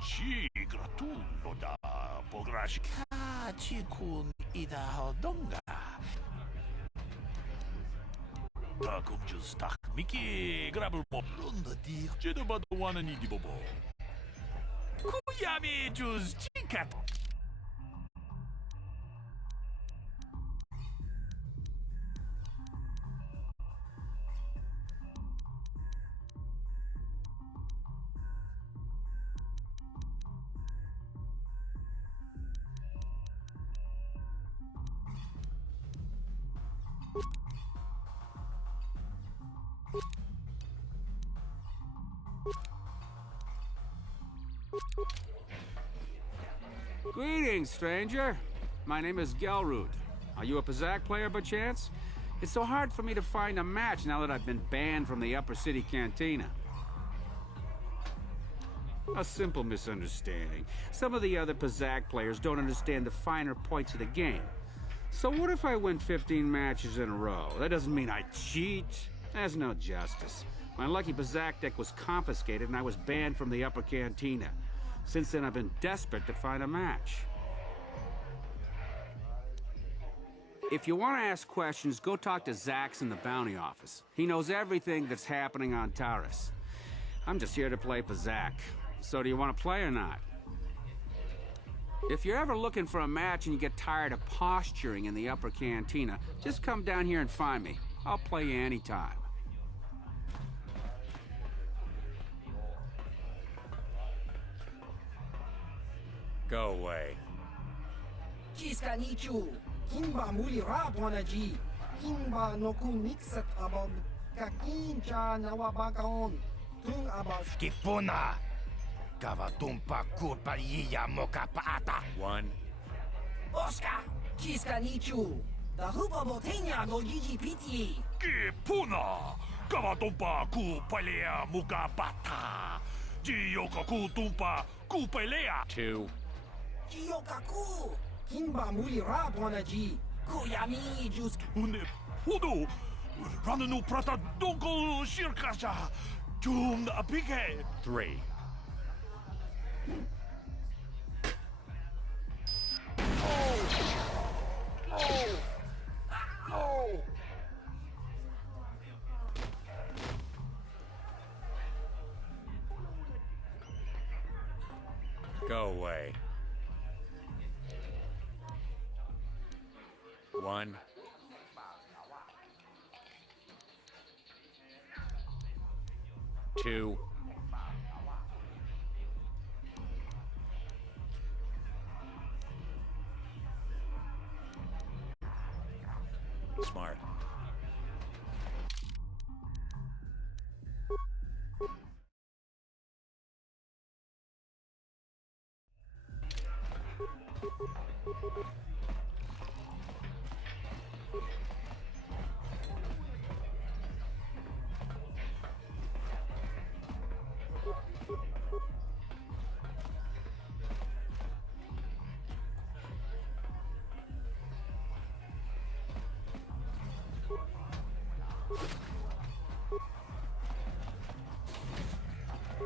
Ci gratullo da pograshka kun ida hodonga. Da kumjus tak miki grabul moblunda di jeda badawana ni di bobo. Kuyami jus chikat. Greetings, stranger. My name is Gelrud. Are you a Pazak player by chance? It's so hard for me to find a match now that I've been banned from the Upper City Cantina. A simple misunderstanding. Some of the other Pazak players don't understand the finer points of the game. So what if I win 15 matches in a row? That doesn't mean I cheat. That's no justice. My lucky Pazak deck was confiscated and I was banned from the Upper Cantina. Since then, I've been desperate to find a match. If you want to ask questions, go talk to Zax in the bounty office. He knows everything that's happening on Taurus. I'm just here to play Pazak. So do you want to play or not? If you're ever looking for a match and you get tired of posturing in the Upper Cantina, just come down here and find me. I'll play you anytime. Go away. Nichu, Kimba muli rapwanaji, Kimba noku mixat about Kakincha nawabakaon, Tung about Skipuna! Kavatumpa kurpariya mokapaata! One. Oscar, Nichu, the Hupa Botania go GGPT. Kipuna! Kavatumpa kupalea mugabata! Jiyokaku tumpa kupelea! Two. Jiyokaku, Kimba muli rapwanaji, Kuyami jus. Une pudu! Rananu prata donko shirkasha! Jum apike! Three. Go away. One. Two. Smart.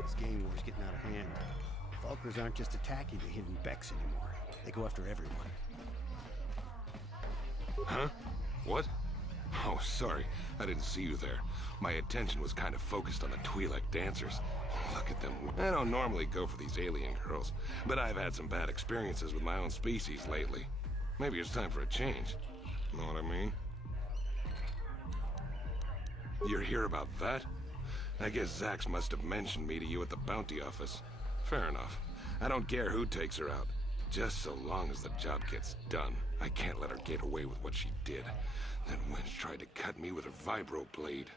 This game war's getting out of hand. Falkers aren't just attacking the hidden Becks anymore. They go after everyone. Huh? What? Oh, sorry. I didn't see you there. My attention was kind of focused on the Twi'lek dancers. Look at them. I don't normally go for these alien girls, but I've had some bad experiences with my own species lately. Maybe it's time for a change. Know what I mean? You're here about that? I guess Zax must have mentioned me to you at the bounty office. Fair enough. I don't care who takes her out. Just so long as the job gets done. I can't let her get away with what she did. That wench tried to cut me with her vibro blade.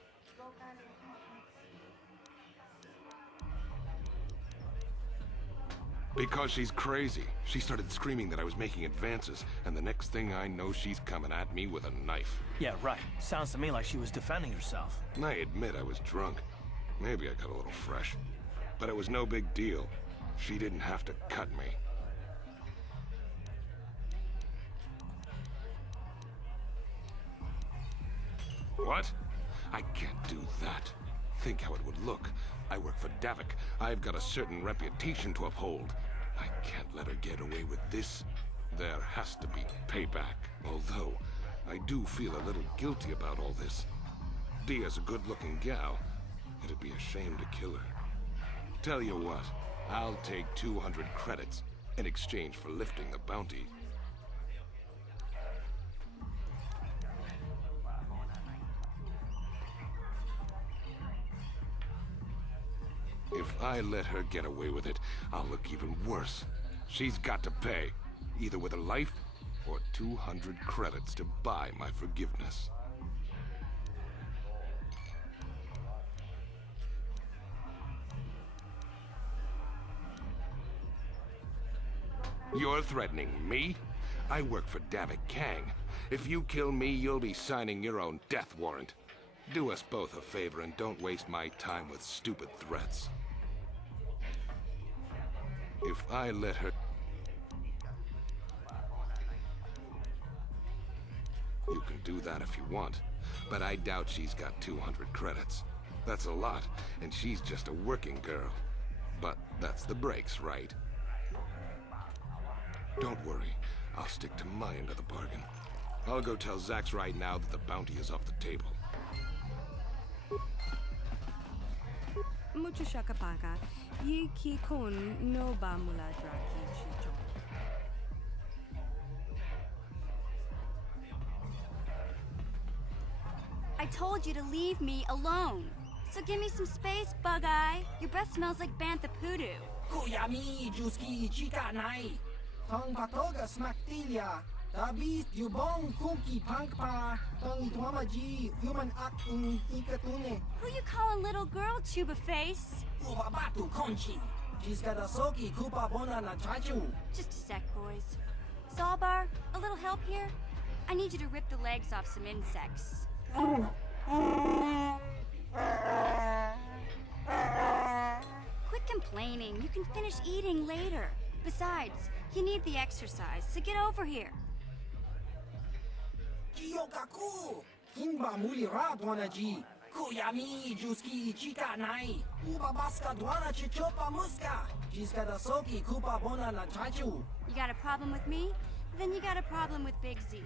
Because she's crazy. She started screaming that I was making advances, and the next thing I know, she's coming at me with a knife. Yeah, right. Sounds to me like she was defending herself. I admit I was drunk. Maybe I got a little fresh. But it was no big deal. She didn't have to cut me. What? I can't do that. Think how it would look. I work for Davik. I've got a certain reputation to uphold. I can't let her get away with this. There has to be payback. Although, I do feel a little guilty about all this. Dia's a good-looking gal. It'd be a shame to kill her. Tell you what, I'll take 200 credits in exchange for lifting the bounty. If I let her get away with it, I'll look even worse. She's got to pay, either with her life or 200 credits to buy my forgiveness. You're threatening me? I work for Davik Kang. If you kill me, you'll be signing your own death warrant. Do us both a favor and don't waste my time with stupid threats. If I let her... You can do that if you want, but I doubt she's got 200 credits. That's a lot, and she's just a working girl. But that's the breaks, right? Don't worry, I'll stick to my end of the bargain. I'll go tell Zax right now that the bounty is off the table. Mucho shakapaka. Yi ki kun no ba mula draki chicho. I told you to leave me alone. So give me some space, Bug-Eye. Your breath smells like bantha poodoo. Kuyami juski chika nai. Tong patoga smaktilia. Tabis yubong kunki pangpa. Tong itwamaji human acting ikatune. Who you calling little girl, Chuba Face? Ubabatu konchi. Jiskadasoki kupa bona na chachu. Just a sec, boys. Zalbar, a little help here? I need you to rip the legs off some insects. Quit complaining. You can finish eating later. Besides, you need the exercise, so get over here. Kiyokaku. Kinba muli ra dwanaji. Kuyami juski chika nai. Ubabaska dwana chichopa muska. Jiskadasoki kupa bona na chachu. You got a problem with me? Then you got a problem with Big Z.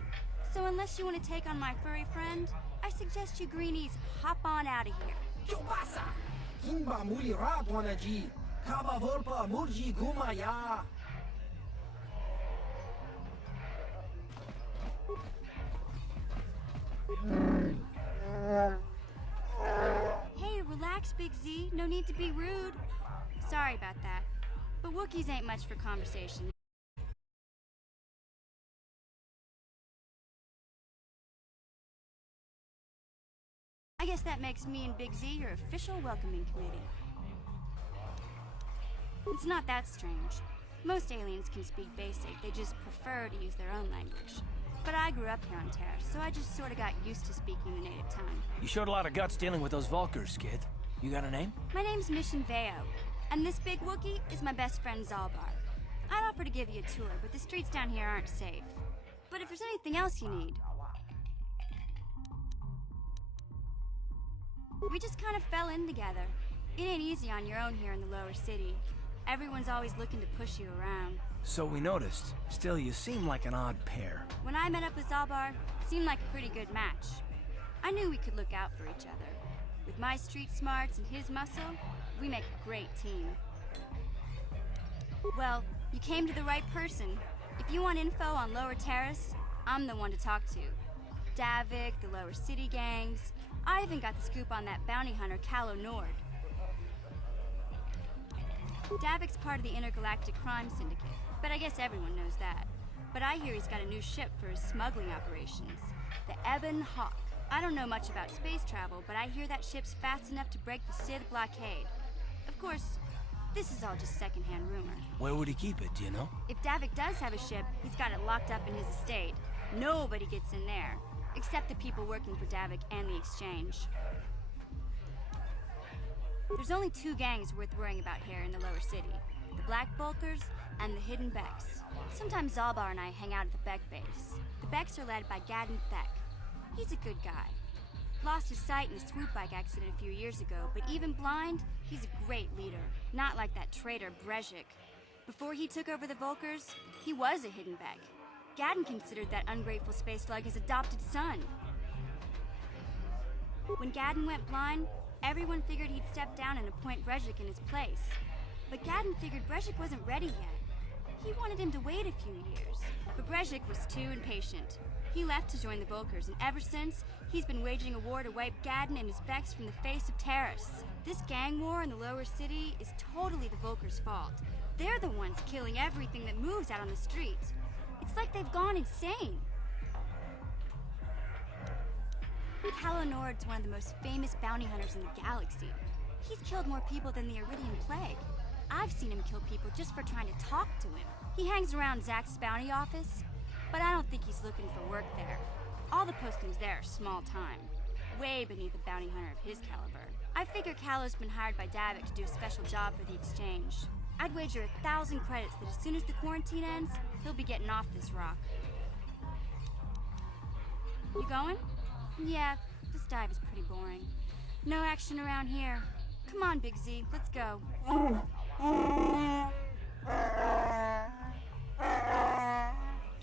So unless you want to take on my furry friend, I suggest you greenies hop on out of here. Chupasa. Kinba muli ra dwanaji. Kaba volpa murji gumaya. Hey, relax, Big Z. No need to be rude. Sorry about that. But Wookiees ain't much for conversation. I guess that makes me and Big Z your official welcoming committee. It's not that strange. Most aliens can speak basic, they just prefer to use their own language. But I grew up here on Terra, so I just sort of got used to speaking the native tongue. You showed a lot of guts dealing with those Vulkars, kid. You got a name? My name's Mission Veo, and this big Wookiee is my best friend Zalbar. I'd offer to give you a tour, but the streets down here aren't safe. But if there's anything else you need... We just kind of fell in together. It ain't easy on your own here in the lower city. Everyone's always looking to push you around. So we noticed. Still, you seem like an odd pair. When I met up with Zalbar, it seemed like a pretty good match. I knew we could look out for each other. With my street smarts and his muscle, we make a great team. Well, you came to the right person. If you want info on Lower Terrace, I'm the one to talk to. Davik, the Lower City gangs. I even got the scoop on that bounty hunter, Callow Nord. Davik's part of the Intergalactic Crime Syndicate, but I guess everyone knows that. But I hear he's got a new ship for his smuggling operations, the Ebon Hawk. I don't know much about space travel, but I hear that ship's fast enough to break the Sith blockade. Of course, this is all just secondhand rumor. Where would he keep it, do you know? If Davik does have a ship, he's got it locked up in his estate. Nobody gets in there, except the people working for Davik and the Exchange. There's only two gangs worth worrying about here in the Lower City. The Black Bulkers and the Hidden Becks. Sometimes Zalbar and I hang out at the Beck base. The Becks are led by Gadden Beck. He's a good guy. Lost his sight in a swoop bike accident a few years ago, but even blind, he's a great leader. Not like that traitor Brezhik. Before he took over the Volkers, he was a Hidden Beck. Gadden considered that ungrateful space slug his adopted son. When Gadden went blind, everyone figured he'd step down and appoint Brezhik in his place. But Gadden figured Brezhik wasn't ready yet. He wanted him to wait a few years. But Brezhik was too impatient. He left to join the Volkers, and ever since, he's been waging a war to wipe Gadden and his Becks from the face of Terrace. This gang war in the Lower City is totally the Volkers' fault. They're the ones killing everything that moves out on the streets. It's like they've gone insane. Callow Nord's one of the most famous bounty hunters in the galaxy. He's killed more people than the Iridian Plague. I've seen him kill people just for trying to talk to him. He hangs around Zack's bounty office, but I don't think he's looking for work there. All the postings there are small time, way beneath a bounty hunter of his caliber. I figure Callow's been hired by Davik to do a special job for the Exchange. I'd wager 1,000 credits that as soon as the quarantine ends, he'll be getting off this rock. You going? Yeah, this dive is pretty boring. No action around here. Come on, Big Z, let's go.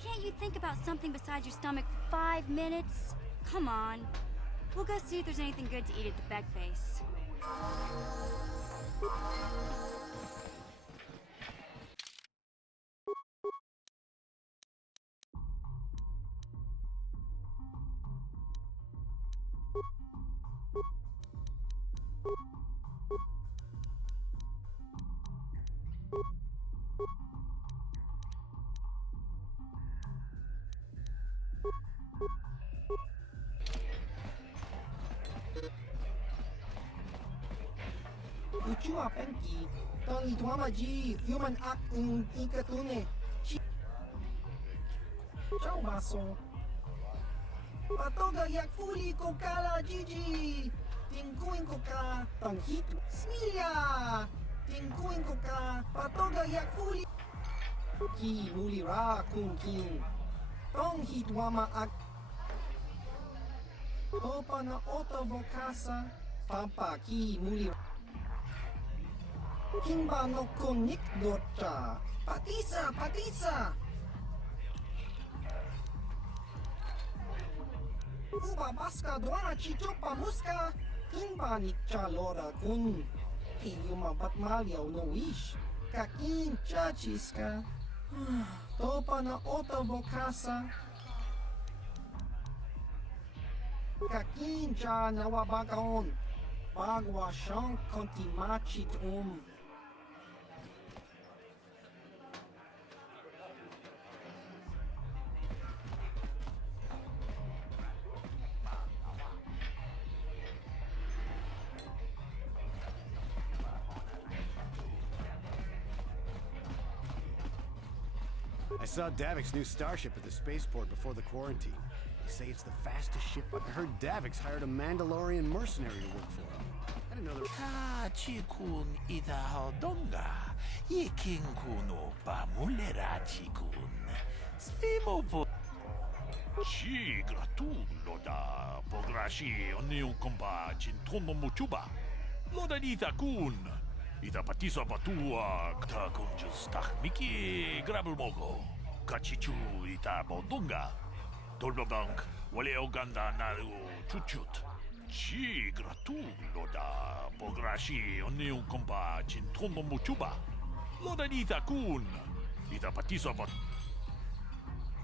Can't you think about something besides your stomach for 5 minutes? Come on. We'll go see if there's anything good to eat at the Beck base. Uchua penki, tong ituama ji, human act in ikatune. Ciao baso. Patoga yak fuli ko kala Gigi. Tingkuin ko ka, tong hit. Smilia. Tingkuin ko ka, patoga yak fuli. Ki muli ra kung king. Tong hit wama ak. Topa na ota vokasa. Pampa ki muli ra. Kimba no konik dota. Patisa, patisa. Uba baska doana chichopa muska. Kimba ni chalora kun. Iyuma batmalyaw no ish. Kakin chachiska. Topa na ota vokasa. Kakin cha nawabagaon. Bagwa shank kontimachit I saw Davik's new starship at the spaceport before the quarantine. They say it's the fastest ship. I heard Davik's hired a Mandalorian mercenary to work for him. I didn't know there Ka chikun ita hodonga. Yikin kuno pamulera chikun. Slimo po. Chi gratulo da pograshi oniu kompa chintono muchuba. Loda dita kun. Ita patisa patua kta kumjus tahmiki grabel mogo. Kachichu ita bodunga. Dolbabank Waleo ganda naru chuchut. Chi gratu loda bograshi oniu kompa chintono muchuba. Loda dita kun. Dita patiso bot.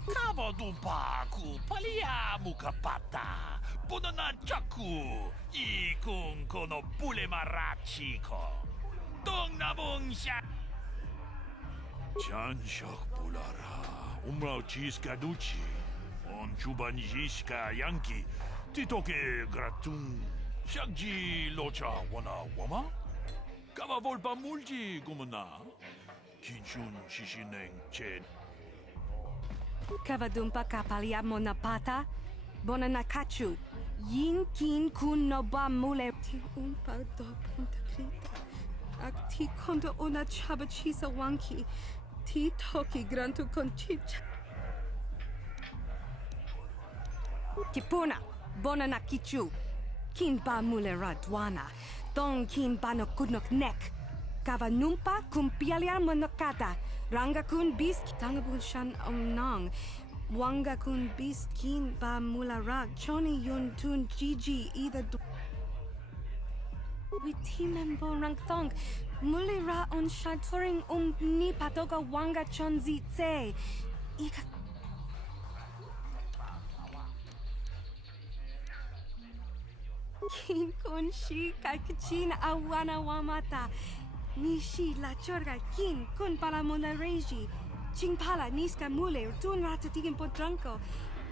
Kava dumpa ku palia mukapata. Bonana chaku. Ikun kono pule marachiko. Dong nabong sha. Chanshak pulara. Umrao chiska duchi. On chubanjiska yanki. Titoke gratun. Shakji locha wana wama. Kava volpa mulji gumana. Kinchun shishineng chen. Kavadumpa kapalia monapata. Bonanakachu. Yin kin kun no ba mule. Ti umpa do punta krita. Ak ti kondo ona chabachisa wanki. Ti toki grantu conchicha. Kipuna. Bonanakichu. Kin ba mule radwana. Don kin ba no kudnok nek. Kavanumpa kumpialia monokata. Ranga kun bisk tangabun shan omnang. Wanga kun bisk kin ba mularak. Choni yun tun gigi either Witimembo rang thong. Mulira on shaturing ni patoga wanga chonzi tse. Ika Kin kun shi kakachin awana wamata. Nishi la chorga kin kun para monareji. Ching pala niska mule tun rata tigin potranko.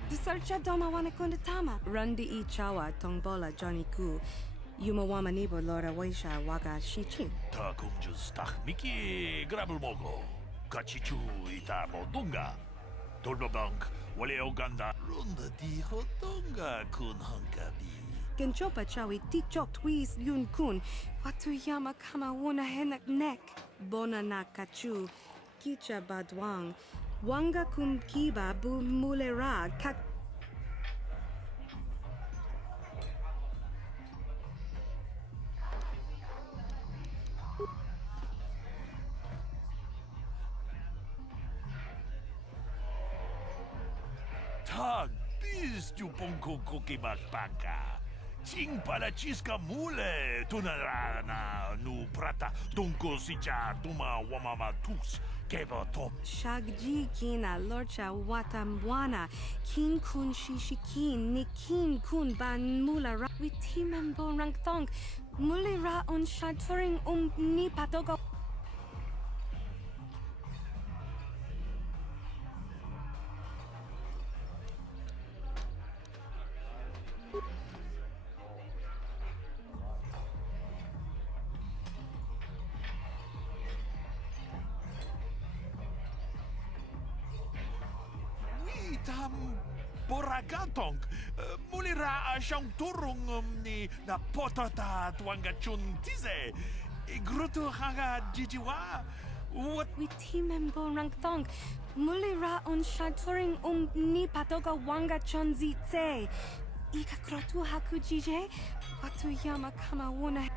Desarcha doma wana kundatama. Rundi I chawa tongbola Johnny Ku. Yumawama nibo lora waisha waga shichin. Ta kumjus tak miki grabul mogo. Kachichu ita modunga. Tolbabank waleo ganda. Runda di hotonga kun hankabi. Genchopa chawi tichok twis yun kun. Watuyama kama wuna henak nek. Bona na kachu. Kicha badwang. Wanga kum kiba bu mulera kak. Tag bis tu ponko koki banka. Ching pala chiska mule tunarana nu prata dunko sicha duma wamama tus keba top. Shagji kina lorcha watamwana. Kin kun shishikin ni kin kun ban mulara. Witimembo rang thong. Mulira on shaturing ni patoga. Tam boragatong mulira asyang turong ni na potata tuangachun tize. Gruto hanga jijiwa. What Witimembo rang thong. Mulira on shaturing ni patoga wanga chonzi tse. Ika krotu haku jije. Watuyama kama wuna.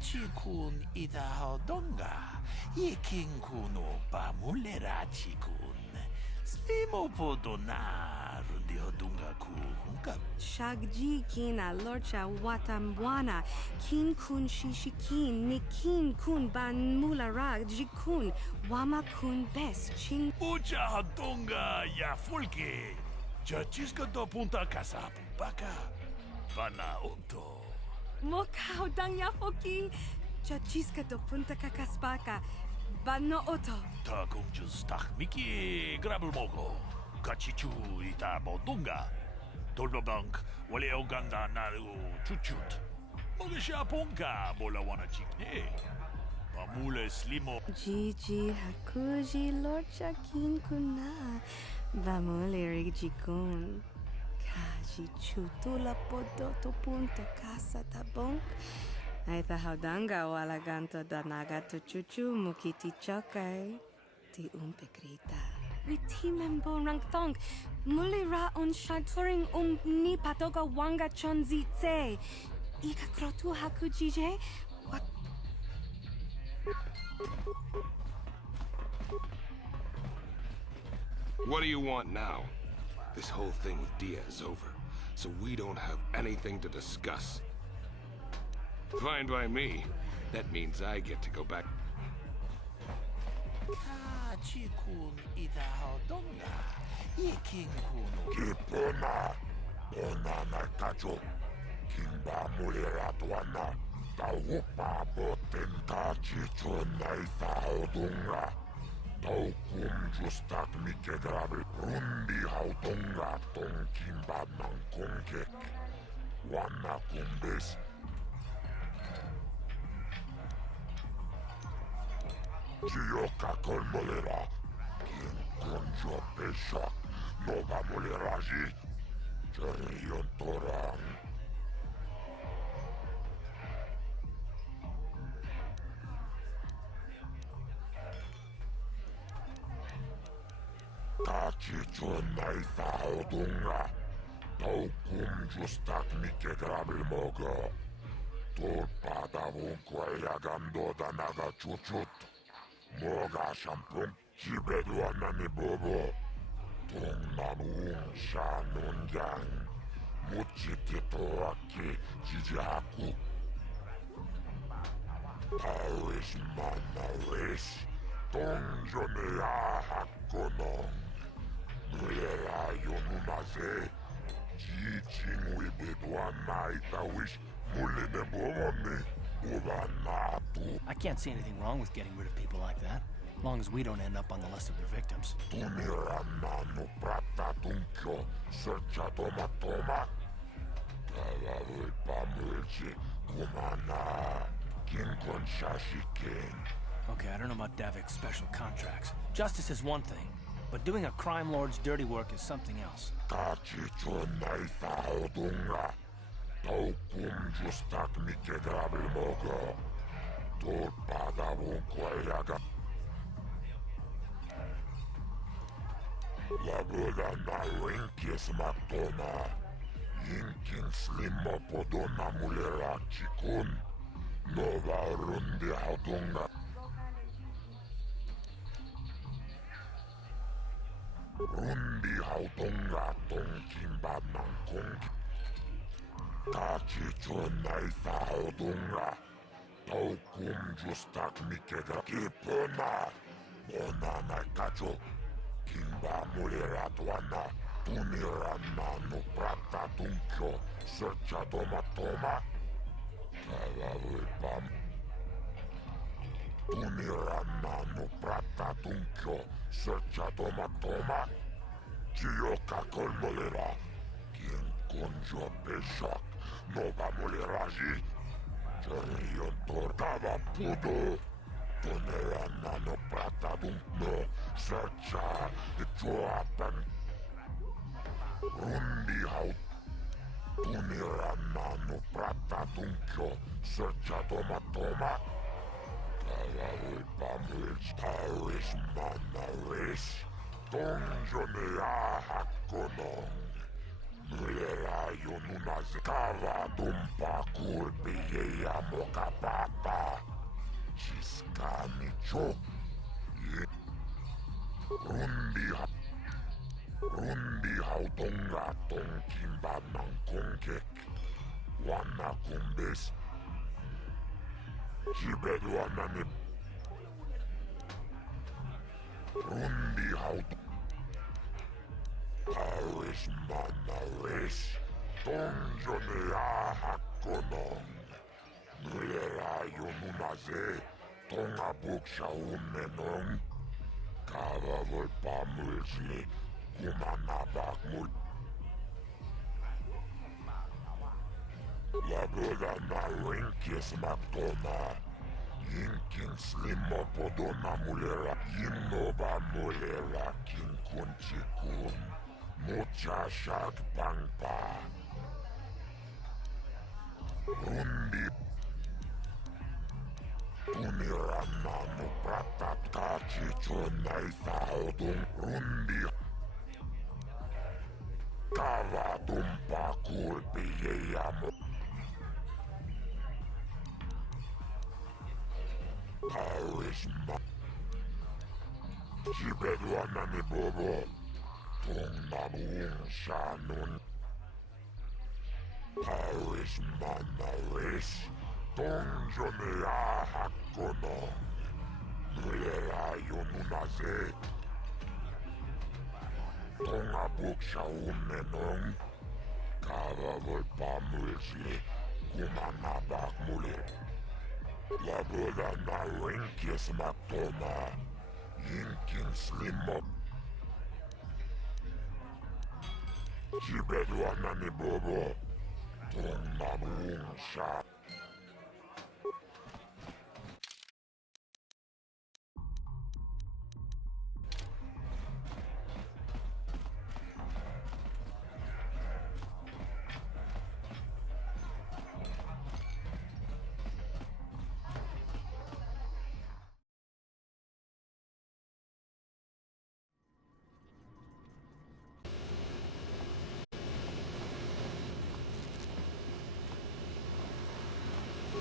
chikun ida hodonga. Ikin kuno pa mulera chikun. Slimo podona rundi hodunga ku hunka. Shagji kina lorcha watambwana. Kin kun shishikin ni kin kun ban mulara jikun. Wama kun bes ching. Ucha hodonga ya fulke. Chachiska do punta casa pupaka. Pana auto. Mokao dang yafoki. Chachiska do punta kakaspaka. Bano oto. Ta kumjus tak miki grabul mogo. Kachichu ita bodunga. Tolbabank wale oganda naru chuchut. Mogisha ponka bola wana chikne. Pamule slimo. Gigi hakuji lorcha kin kuna. Bamule rigikun. Kaji chutula podoto punto casa tabong. Ay tahaudanga wala ganto da nagato chuchu mukiti chokay. Ti umpekrita. Witi membo rangtong. Muli ra on shanturing ni patoga wanga chonzi tse. Ika krotu haku jije. What? What do you want now? This whole thing with Dia is over, so we don't have anything to discuss. Fine by me. That means I get to go back. Kachikun itahodonga. Ikinkunu. Kipuna, onana kacho, kimba mulera tuana, taupa boten kachichuna itahodunga. Taukum justak mikegrabe, rundi haudunga ton kimba nankongek. Wana kumbes. Gioca col molera, quien conjo pesha, no va moleraji, Jerion Toran. Kachichon naitha odunga, taukum justak mike grabil mogo, torpada vunque agando da naga chuchut. Moga shampung, Shibeduana ni bobo. Tung nanung shanun yang. Muchikito aki jijaku. Paris manaris. Tung jonea hakonong. Mulera yonumaze. Jichin wibeduana itawish. Muline bomoni. I can't see anything wrong with getting rid of people like that, as long as we don't end up on the list of their victims. Okay, I don't know about Davik's special contracts. Justice is one thing, but doing a crime lord's dirty work is something else. Taukum justak mike grabil mogo. Torpada vunque aga. La boda na rinkis matona. Yinkin slimmo podona mulera chikun. Nova rundi haudunga. Rundi haudunga tonkin badman kongi. Kachichon naitha odunga. Taukum justak mikegra. Kipuna. Onana kacho. Kimba mulera tuana. Tunirana no prata tunkyo. Searcha toma. Kalavipam. Tunirana no prata tunkyo. Searcha toma. Chioka kol mulera. Quien conjo peshak. No va moleraji. Jerion tortava pudo. Tonera nano prata no. Searcha choapan. Rundi haut. Tunira nano prata tunkyo. Searcha toma. Kalavil pamwich. Taris manaris. Tonjonea hakonong. Mulera yonunaz kava dumpa kulpiyeya moka papa. Chiskani cho. Rundi haudonga tonkimba nankongek. Wana kumbes. Chibeduana ni. Rundi haudonga. Paris manaris. Tonjonea hakonong. Mulera yonunaze. Tonga buksha umenong. Kava volpamulsli. Kumanabak mul. La boda na rinkis matona. Yinkin slimmo podona mulera. Yinnoba mulera kin kunchikun. Muchashak pangpa. Rundi. Tumiramanu pratat kachichunay otng rundi. Kava tumpa kulpiyeyamo. Charisma. Jibeduana ni bobo. Tung namuung shanun. Charisma na res. Tung jonea hakono. Nulera yonunaze. Tung abuk siya umenong. Kava volpamulsli. Kumanabak muli. Laboda na rinkis maktoma. Yinkin slimok. Jibeduana ni bobo. Tung namuung siya.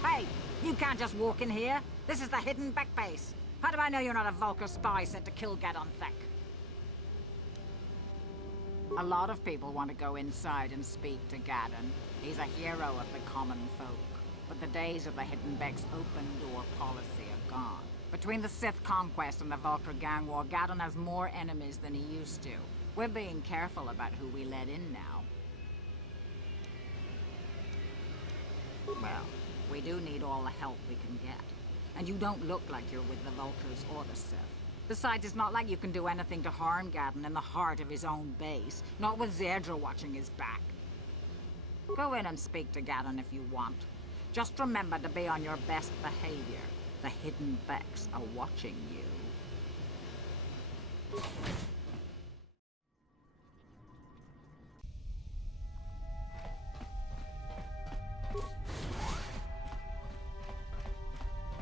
Hey, you can't just walk in here. This is the hidden back base. How do I know you're not a Vulcar spy sent to kill Gadon Thek? A lot of people want to go inside and speak to Gadon. He's a hero of the common folk. But the days of the hidden Beck's open-door policy are gone. Between the Sith conquest and the Vulcar gang war, Gadon has more enemies than he used to. We're being careful about who we let in now. Well, we do need all the help we can get. And you don't look like you're with the Vulcars or the Sith. Besides, it's not like you can do anything to harm Gadon in the heart of his own base. Not with Zerdra watching his back. Go in and speak to Gadon if you want. Just remember to be on your best behavior. The hidden Becks are watching you.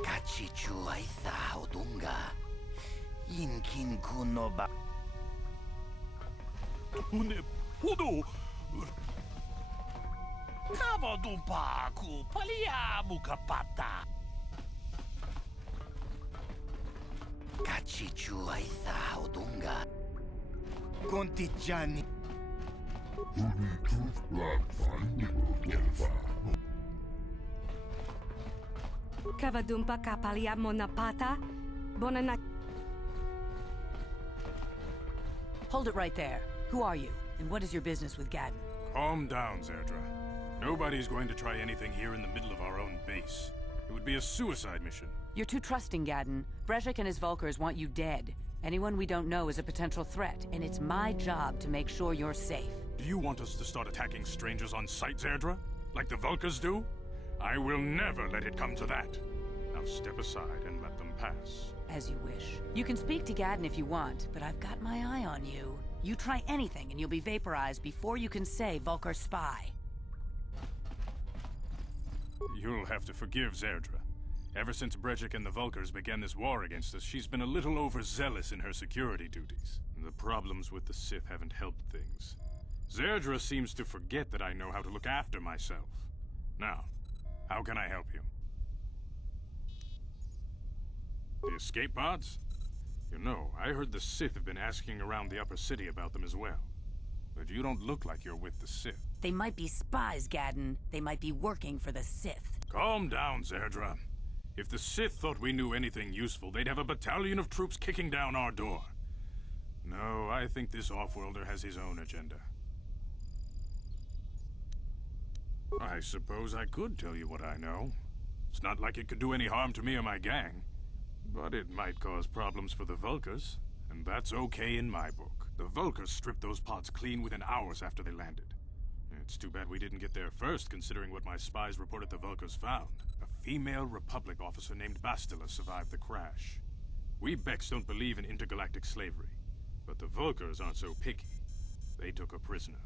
Kachichu aitha odunga. Yinkin kunoba. Une podo. Kava dumpa ku palia mukapata. Kachichu aitha odunga. Contigiani. Kavadumpa kapalia monapata? Bonana. Hold it right there. Who are you, and what is your business with Gadon? Calm down, Zerdra. Nobody's going to try anything here in the middle of our own base. It would be a suicide mission. You're too trusting, Gadon. Brezhik and his Vulcars want you dead. Anyone we don't know is a potential threat, and it's my job to make sure you're safe. Do you want us to start attacking strangers on sight, Zerdra? Like the Vulcars do? I will never let it come to that. Now step aside and let them pass. As you wish. You can speak to Gadon if you want, but I've got my eye on you. You try anything and you'll be vaporized before you can say Vulcar spy. You'll have to forgive Zerdra. Ever since Brezhik and the Vulcars began this war against us, she's been a little overzealous in her security duties. The problems with the Sith haven't helped things. Zerdra seems to forget that I know how to look after myself. Now, how can I help you? The escape pods? You know, I heard the Sith have been asking around the upper city about them as well. But you don't look like you're with the Sith. They might be spies, Gadon. They might be working for the Sith. Calm down, Zerdra. If the Sith thought we knew anything useful, they'd have a battalion of troops kicking down our door. No, I think this off-worlder has his own agenda. I suppose I could tell you what I know. It's not like it could do any harm to me or my gang. But it might cause problems for the Vulcars, and that's okay in my book. The Vulcars stripped those pods clean within hours after they landed. It's too bad we didn't get there first, considering what my spies reported the Vulcars found. A female Republic officer named Bastila survived the crash. We Becks don't believe in intergalactic slavery, but the Vulcars aren't so picky. they took a prisoner.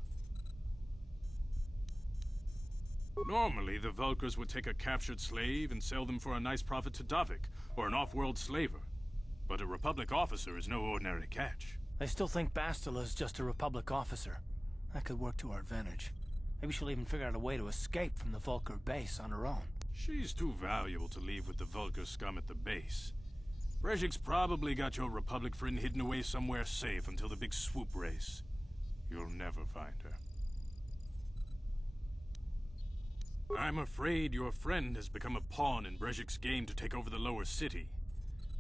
Normally, the Vulkars would take a captured slave and sell them for a nice profit to Davik, or an off-world slaver. But a Republic officer is no ordinary catch. I still think Bastila is just a Republic officer. That could work to our advantage. Maybe she'll even figure out a way to escape from the Vulkar base on her own. She's too valuable to leave with the Vulkar scum at the base. Brejik's probably got your Republic friend hidden away somewhere safe until the big swoop race. You'll never find her. I'm afraid your friend has become a pawn in Brejik's game to take over the lower city.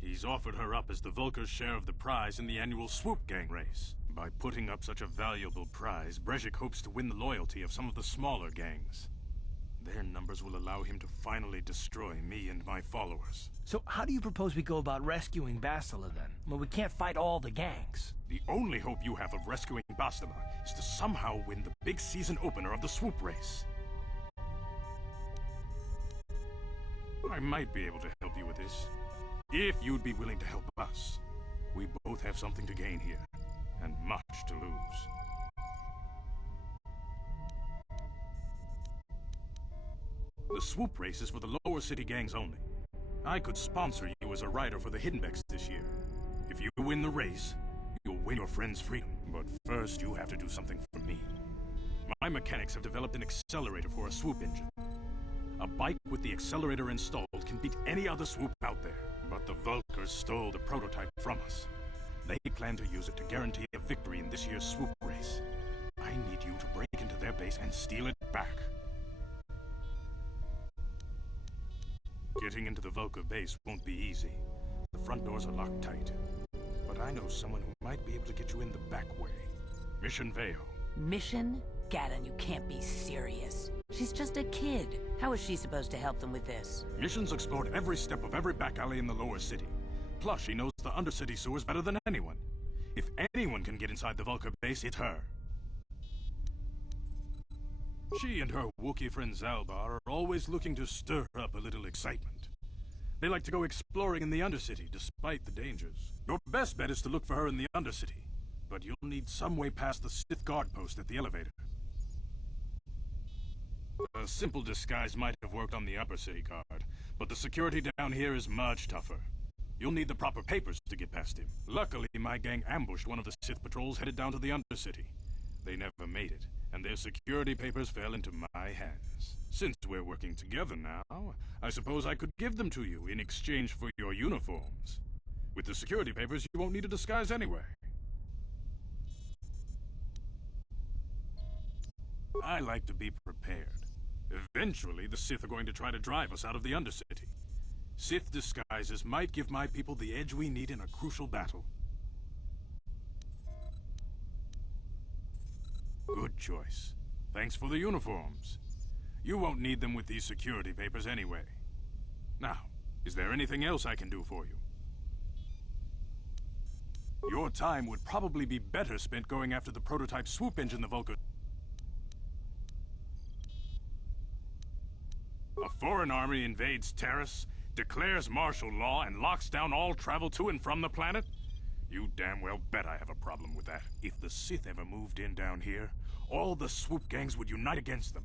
He's offered her up as the Vulkar's share of the prize in the annual swoop gang race. By putting up such a valuable prize, Brejik hopes to win the loyalty of some of the smaller gangs. Their numbers will allow him to finally destroy me and my followers. So how do you propose we go about rescuing Bastila then? Well, we can't fight all the gangs. The only hope you have of rescuing Bastila is to somehow win the big season opener of the swoop race. I might be able to help you with this, if you'd be willing to help us. We both have something to gain here, and much to lose. The swoop race is for the lower city gangs only. I could sponsor you as a rider for the Hiddenbecks this year. If you win the race, you'll win your friend's freedom. But first, you have to do something for me. My mechanics have developed an accelerator for a swoop engine. A bike with the accelerator installed can beat any other swoop out there. But the Vulkars stole the prototype from us. They plan to use it to guarantee a victory in this year's swoop race. I need you to break into their base and steal it back. Getting into the Vulkar base won't be easy. The front doors are locked tight. But I know someone who might be able to get you in the back way. Mission Veo. Mission? Gaddon, you can't be serious. She's just a kid. How is she supposed to help them with this? Mission's explored every step of every back alley in the lower city. Plus, she knows the undercity sewers better than anyone. If anyone can get inside the Vulkar base, it's her. She and her Wookiee friend Zalbar are always looking to stir up a little excitement. They like to go exploring in the undercity, despite the dangers. Your best bet is to look for her in the undercity, but you'll need some way past the Sith guard post at the elevator. A simple disguise might have worked on the upper city guard, but the security down here is much tougher. You'll need the proper papers to get past him. Luckily, my gang ambushed one of the Sith patrols headed down to the undercity. They never made it, and their security papers fell into my hands. Since we're working together now, I suppose I could give them to you in exchange for your uniforms. With the security papers, you won't need a disguise anyway. I like to be prepared. Eventually, the Sith are going to try to drive us out of the Undercity. Sith disguises might give my people the edge we need in a crucial battle. Good choice. Thanks for the uniforms. You won't need them with these security papers anyway. Now, is there anything else I can do for you? Your time would probably be better spent going after the prototype swoop engine the Vulkar. A foreign army invades Taris, declares martial law, and locks down all travel to and from the planet? You damn well bet I have a problem with that. If the Sith ever moved in down here, all the swoop gangs would unite against them.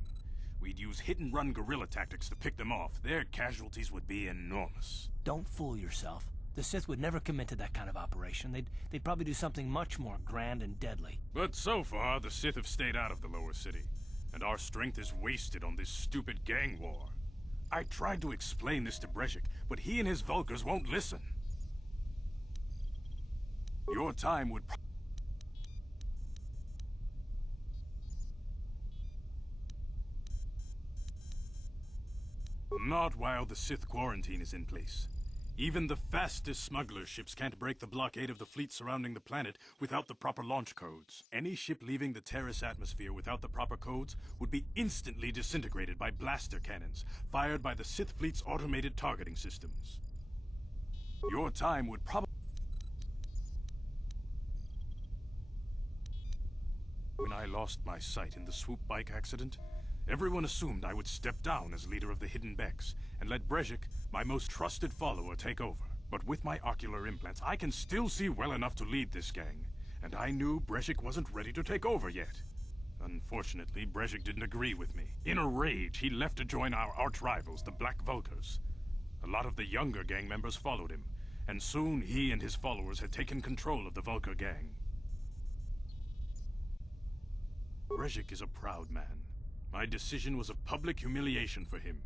We'd use hit-and-run guerrilla tactics to pick them off. Their casualties would be enormous. Don't fool yourself. The Sith would never commit to that kind of operation. They'd probably do something much more grand and deadly. But so far, the Sith have stayed out of the lower city, and our strength is wasted on this stupid gang war. I tried to explain this to Brejik, but he and his Vulkars won't listen. Your time would not while the Sith quarantine is in place. Even the fastest smuggler ships can't break the blockade of the fleet surrounding the planet without the proper launch codes. Any ship leaving the Taris atmosphere without the proper codes would be instantly disintegrated by blaster cannons, fired by the Sith fleet's automated targeting systems. Your time would probably... When I lost my sight in the swoop bike accident, everyone assumed I would step down as leader of the Hiddenbecks and let Brejik, my most trusted follower, take over. But with my ocular implants, I can still see well enough to lead this gang, and I knew Brezhik wasn't ready to take over yet. Unfortunately, Brezhik didn't agree with me. In a rage, he left to join our arch-rivals, the Black Vulkars. A lot of the younger gang members followed him, and soon he and his followers had taken control of the Vulkar gang. Brezhik is a proud man. My decision was a public humiliation for him.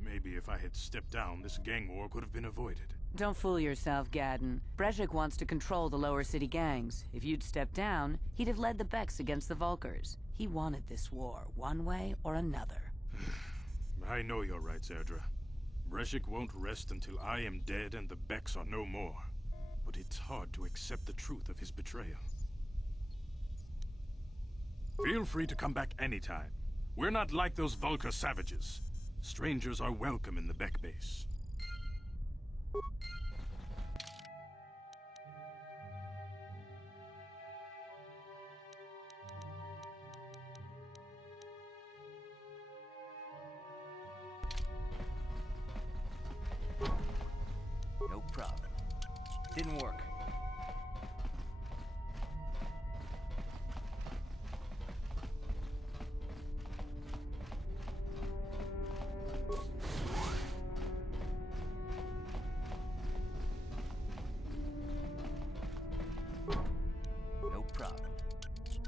Maybe if I had stepped down, this gang war could have been avoided. Don't fool yourself, Gadden. Brezhik wants to control the lower city gangs. If you'd stepped down, he'd have led the Beks against the Vulkars. He wanted this war, one way or another. I know you're right, Zerdra. Brezhik won't rest until I am dead and the Beks are no more. But it's hard to accept the truth of his betrayal. Feel free to come back anytime. We're not like those Vulkar savages. Strangers are welcome in the Bek base. No problem. Didn't work. No problem.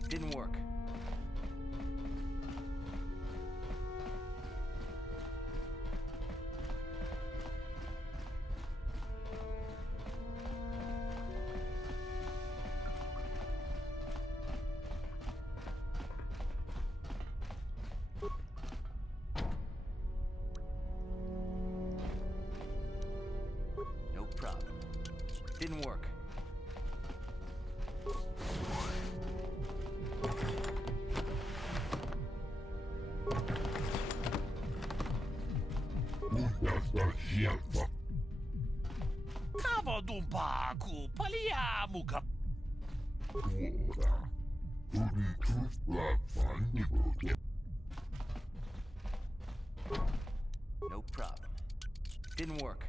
Didn't work. No problem. Didn't work. Kava dumpa ku paliamu ka. No problem. Didn't work.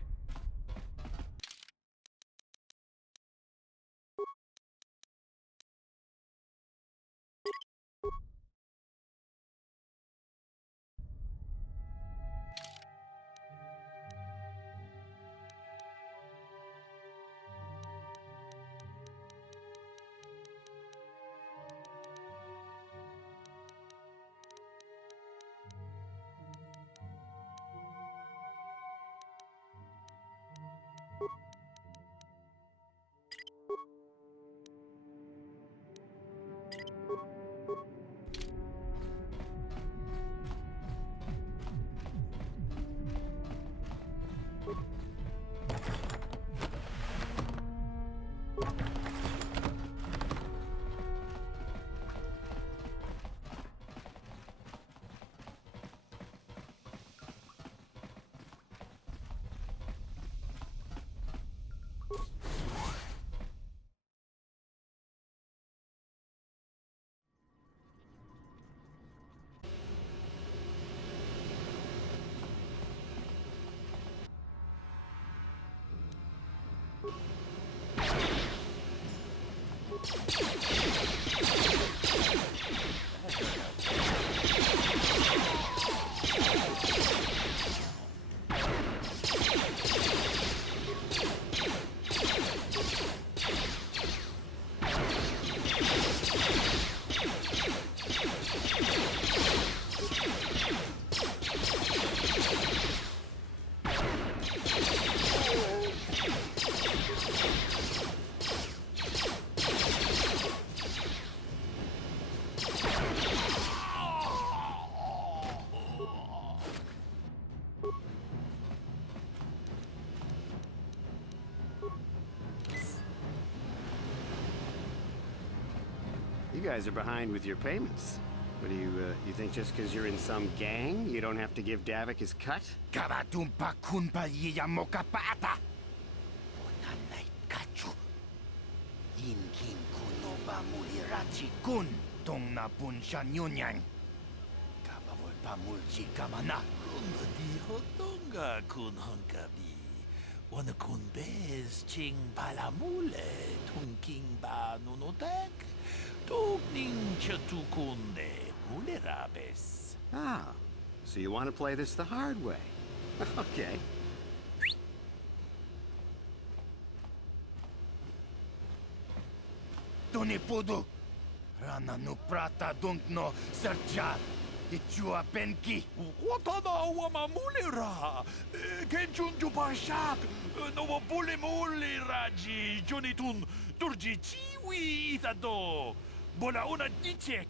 You guys are behind with your payments. What do you think just because you're in some gang, you don't have to give Davik his cut? Kavatumpa kunpa yiyamokapata. Bonanay kachu. Yinkin kuno ba mulirachi kun tong napun shanyunyang. Kabawol pa mulchi kamana. Di hotonga kun hankabi. Wanakun bez ching palamule, tunking ba nunotek, tugning chatukunde, mulerabes. Ah, so you want to play this the hard way? Okay. Tuni pudu. Rana nu prata dunk no sercha. Ichua penki. Watana wamamulera, kenchun jupashak, no bule muleraji, jonitun, turji chiwi itado, bola una dichek,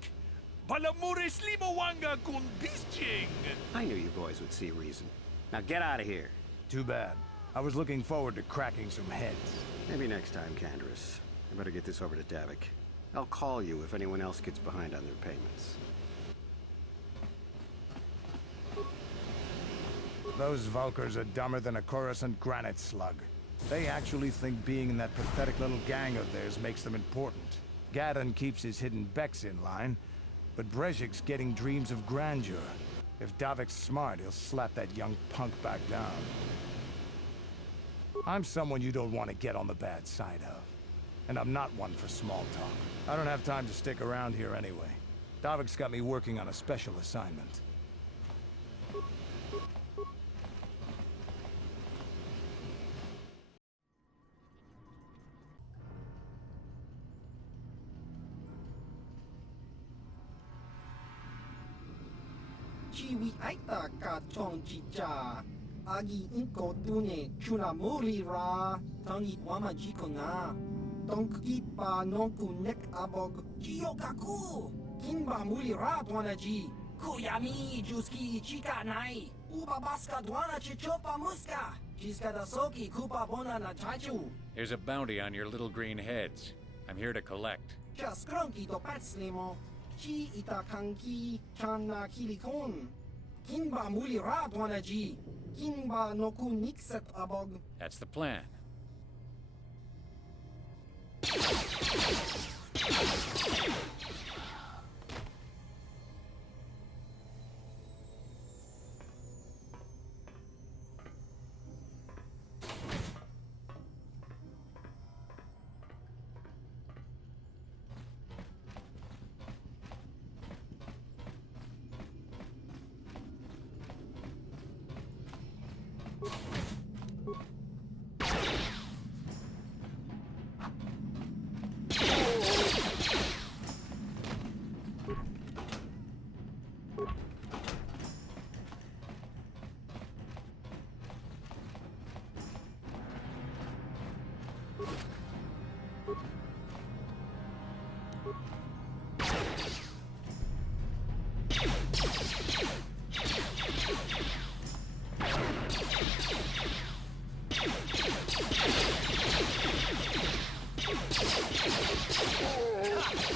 balamure slimo wanga kun bisching. I knew you boys would see reason. Now get out of here. Too bad. I was looking forward to cracking some heads. Maybe next time, Canderous. I better get this over to Davik. I'll call you if anyone else gets behind on their payments. Those Vulkars are dumber than a Coruscant granite slug. They actually think being in that pathetic little gang of theirs makes them important. Gadon keeps his hidden Becks in line, but Brezhik's getting dreams of grandeur. If Davik's smart, he'll slap that young punk back down. I'm someone you don't want to get on the bad side of. And I'm not one for small talk. I don't have time to stick around here anyway. Davik's got me working on a special assignment. Chiwi aita ka chong chicha. Agi inko tune chuna muri ra. Tangi wama jiko na. Tonki pa nonku nek abog. Chiyokaku. Kinba muli ra dwana ji. Kuyami juski chika nai. Uba baska dwana chichopa muska. Jiska da soki kupa bona na chachu. There's a bounty on your little green heads. I'm here to collect. Just cronky do patslimo. Chi ita kanki chana kilikon. Kinba muli ra dwana ji. Kinba noku nikset abog. That's the plan.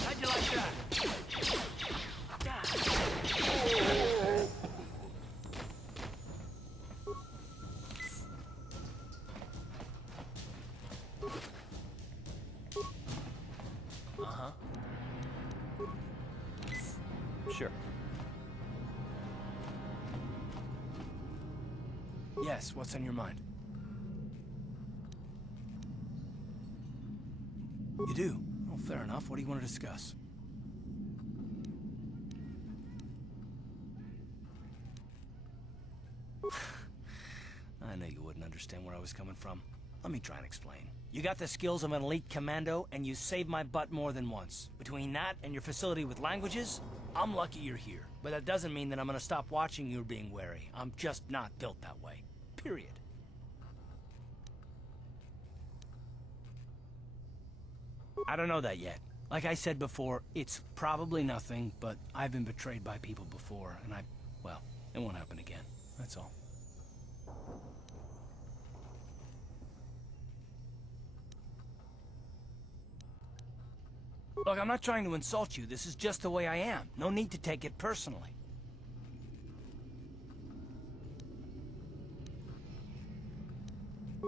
How'd you like that? Uh-huh. Sure. Yes, what's on your mind? You do? Oh, fair enough. What do you want to discuss? I knew you wouldn't understand where I was coming from. Let me try and explain. You got the skills of an elite commando, and you saved my butt more than once. Between that and your facility with languages, I'm lucky you're here. But that doesn't mean that I'm gonna stop watching you being wary. I'm just not built that way. Period. I don't know that yet. Like I said before, it's probably nothing, but I've been betrayed by people before, and well, it won't happen again. That's all. Look, I'm not trying to insult you. This is just the way I am. No need to take it personally.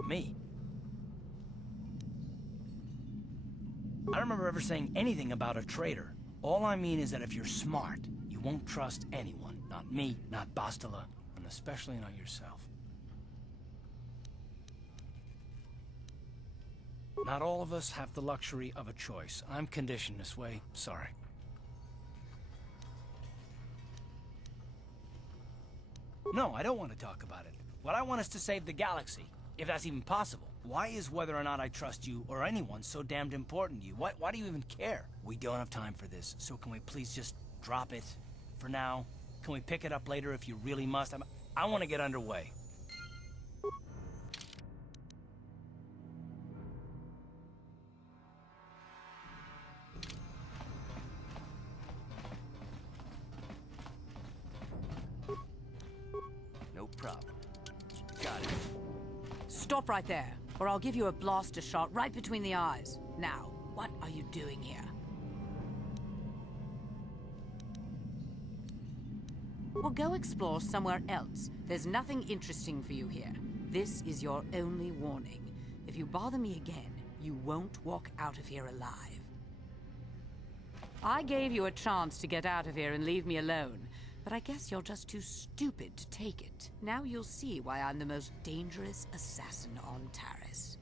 Me? I don't remember ever saying anything about a traitor. All I mean is that if you're smart, you won't trust anyone. Not me, not Bastila, and especially not yourself. Not all of us have the luxury of a choice. I'm conditioned this way. Sorry. No, I don't want to talk about it. What I want is to save the galaxy, if that's even possible. Why is whether or not I trust you or anyone so damned important to you? Why do you even care? We don't have time for this, so can we please just drop it for now? Can we pick it up later if you really must? I want to get underway. No problem. Got it. Stop right there, or I'll give you a blaster shot right between the eyes. Now, what are you doing here? Well, go explore somewhere else. There's nothing interesting for you here. This is your only warning. If you bother me again, you won't walk out of here alive. I gave you a chance to get out of here and leave me alone, but I guess you're just too stupid to take it. Now you'll see why I'm the most dangerous assassin on Taris.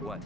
What?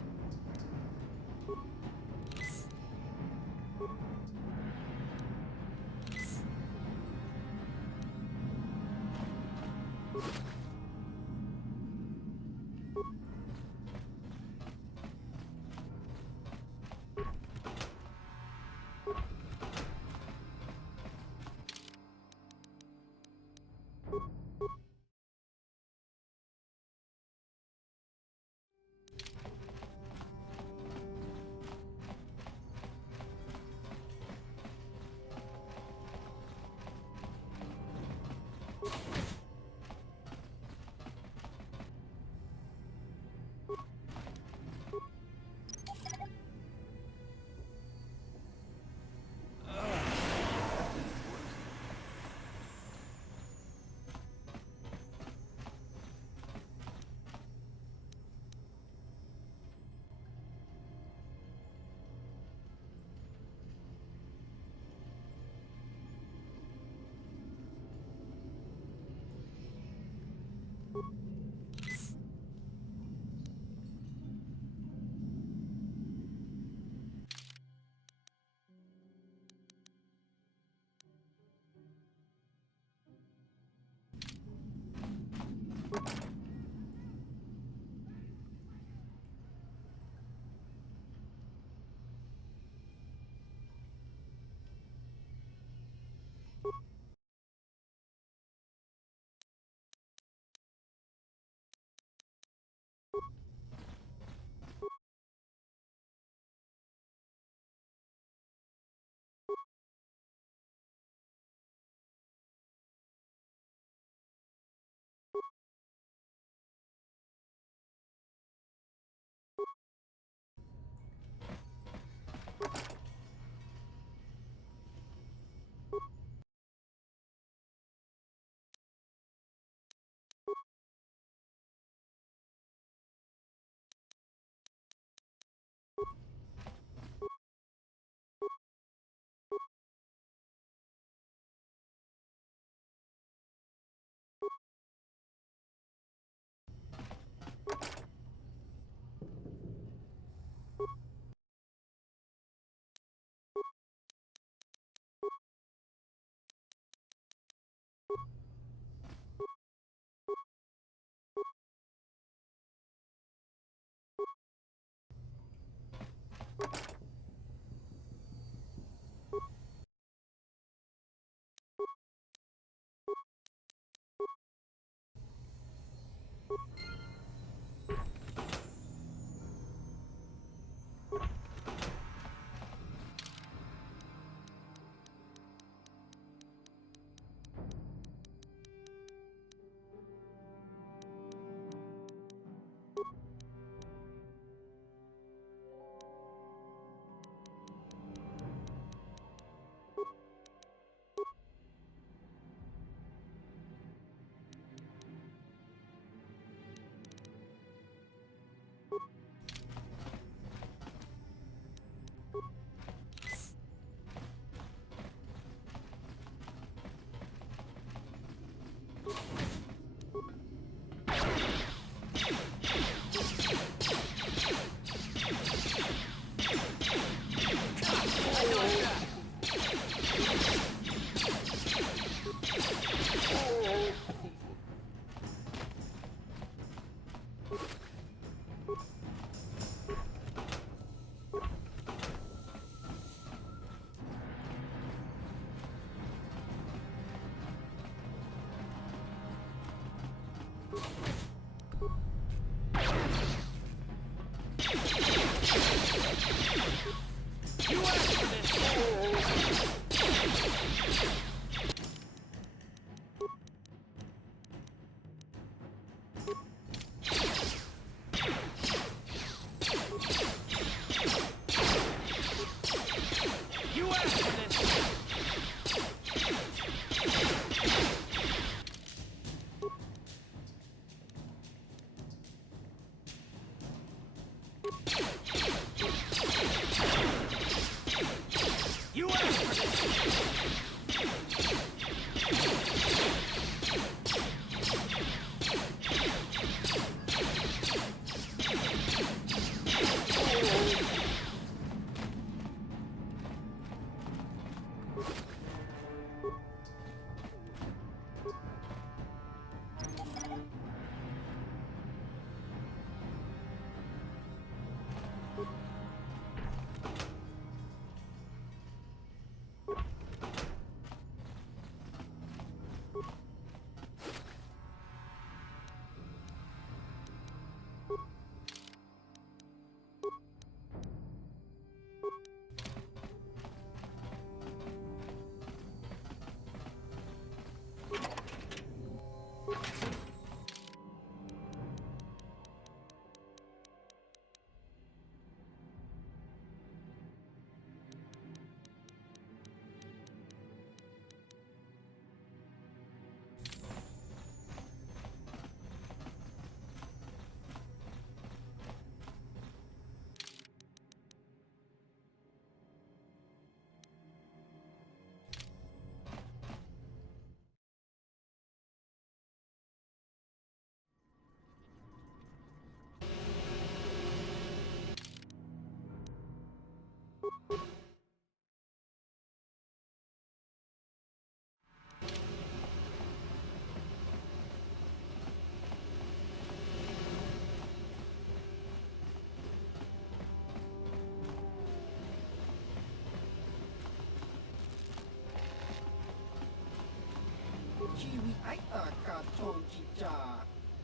Chiwi aita ka chong chicha.